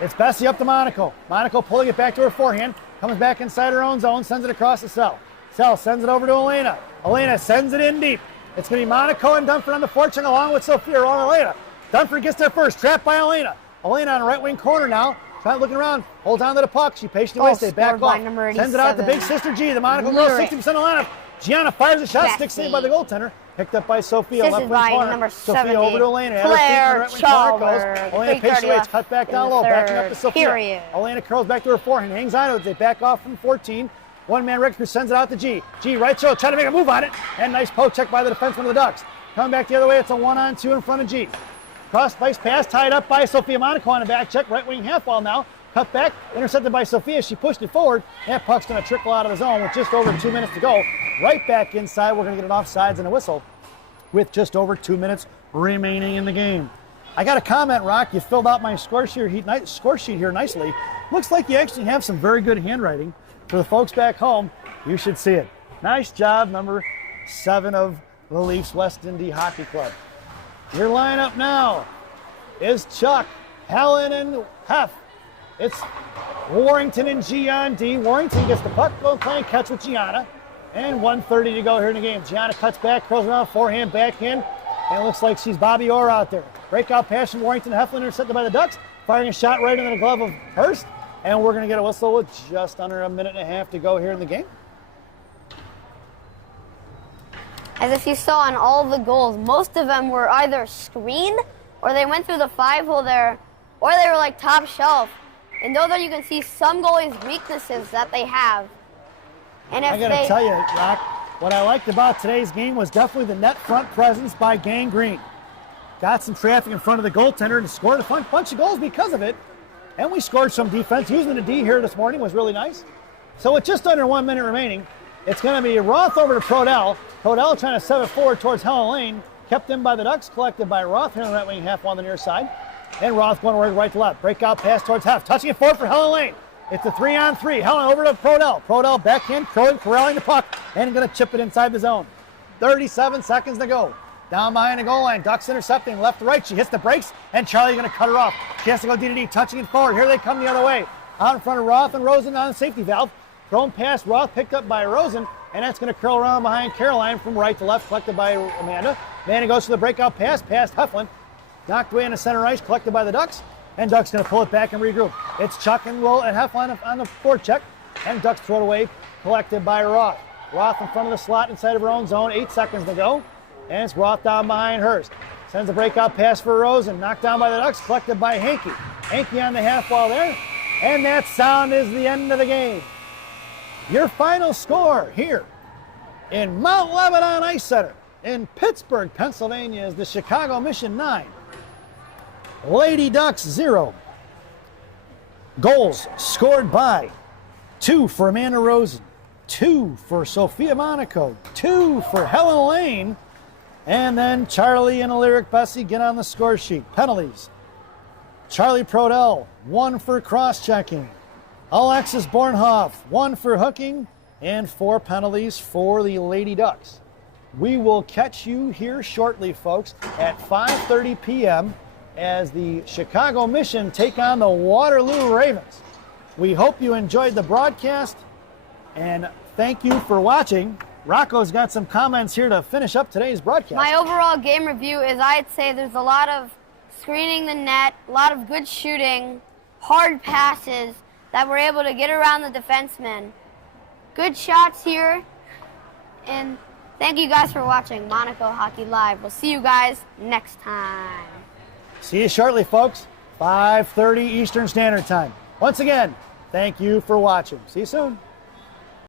It's Bessie up to Monaco. Monaco pulling it back to her forehand. Comes back inside her own zone. Sends it across to Sell. Sell sends it over to Elena. Elena sends it in deep. It's going to be Monaco and Dunford on the forecheck along with Sophia on Elena. Dunford gets there first. Trapped by Elena. Elena on the right wing corner now. Not looking around, holds on to the puck. She patiently waits, they back off. Sends it out to big sister G, the Monaco girl, 60% of the lineup. Gianna fires a shot, stick saved by the goaltender. Picked up by Sophia, This left is wing by corner. number Sophia 70, over to Elena. Claire Right wing corner goes. Chalmers. Elena patiently waits, cut back down low, backing up to Sophia. Period. Elena curls back to her forehand, hangs on to it. They back off from 14. One-man Ricker sends it out to G. G right shoulder, trying to make a move on it. And nice poke check by the defenseman of the Ducks. Coming back the other way, it's a 1-on-2 in front of G. Cross-ice pass, tied up by Sophia Monaco on a back check. Right wing half wall now. Cut back, intercepted by Sophia. She pushed it forward. That puck's going to trickle out of the zone with just over 2 minutes to go. Right back inside. We're going to get an offsides and a whistle with just over 2 minutes remaining in the game. I got a comment, Rock. You filled out my score sheet here nicely. Looks like you actually have some very good handwriting. For the folks back home, you should see it. Nice job, number 7 of the Leafs West Indy Hockey Club. Your lineup now is Chuck, Helen, and Hef. It's Warrington and G on D. Warrington gets the puck, go playing catch with Gianna. And 1:30 to go here in the game. Gianna cuts back, curls around, forehand, backhand. And it looks like she's Bobby Orr out there. Breakout pass from Warrington, Heflin intercepted by the Ducks. Firing a shot right into the glove of Hurst. And we're going to get a whistle with just under a minute and a half to go here in the game. As if you saw in all the goals, most of them were either screened or they went through the 5-hole there, or they were like top shelf. And though that you can see some goalies' weaknesses that they have. And if I got to tell you, Rock, what I liked about today's game was definitely the net front presence by Gang Green. Got some traffic in front of the goaltender and scored a bunch of goals because of it. And we scored some defense. Using the D here this morning was really nice. So with just under 1 minute remaining, it's going to be Roth over to Prodell. Prodell trying to set it forward towards Helen Lane. Kept in by the Ducks, collected by Roth here on the right wing half on the near side. And Roth going right to left. Breakout pass towards Hef. Touching it forward for Helen Lane. It's a 3-on-3. Helen over to Prodell. Prodell backhand, corralling the puck, and going to chip it inside the zone. 37 seconds to go. Down behind the goal line. Ducks intercepting left to right. She hits the brakes, and Charlie going to cut her off. She has to go D-to-D, touching it forward. Here they come the other way. Out in front of Roth and Rosen on the safety valve. Thrown past Roth, picked up by Rosen, and that's going to curl around behind Caroline from right to left, collected by Amanda. Amanda goes for the breakout pass, past Heflin. Knocked away in the center ice, collected by the Ducks. And Ducks going to pull it back and regroup. It's Chuck and Heflin on the forecheck. And Ducks throw it away, collected by Roth. Roth in front of the slot inside of her own zone, 8 seconds to go. And it's Roth down behind Hurst. Sends a breakout pass for Rosen, knocked down by the Ducks, collected by Hankey. Hankey on the half wall there. And that sound is the end of the game. Your final score here in Mount Lebanon Ice Center in Pittsburgh, Pennsylvania is the Chicago Mission 9. Lady Ducks 0. Goals scored by 2 for Amanda Rosen, 2 for Sophia Monaco, 2 for Helen Lane, and then Charlie and Alaric Bessie get on the score sheet. Penalties. Charlie Prodell, 1 for cross-checking. Alexis Bornhoff, 1 for hooking, and 4 penalties for the Lady Ducks. We will catch you here shortly, folks, at 5:30 p.m. as the Chicago Mission take on the Waterloo Ravens. We hope you enjoyed the broadcast, and thank you for watching. Rocco's got some comments here to finish up today's broadcast. My overall game review is I'd say there's a lot of screening the net, a lot of good shooting, hard passes that were able to get around the defensemen. Good shots here, and thank you guys for watching Monaco Hockey Live. We'll see you guys next time. See you shortly, folks. 5:30 Eastern Standard Time. Once again, thank you for watching. See you soon.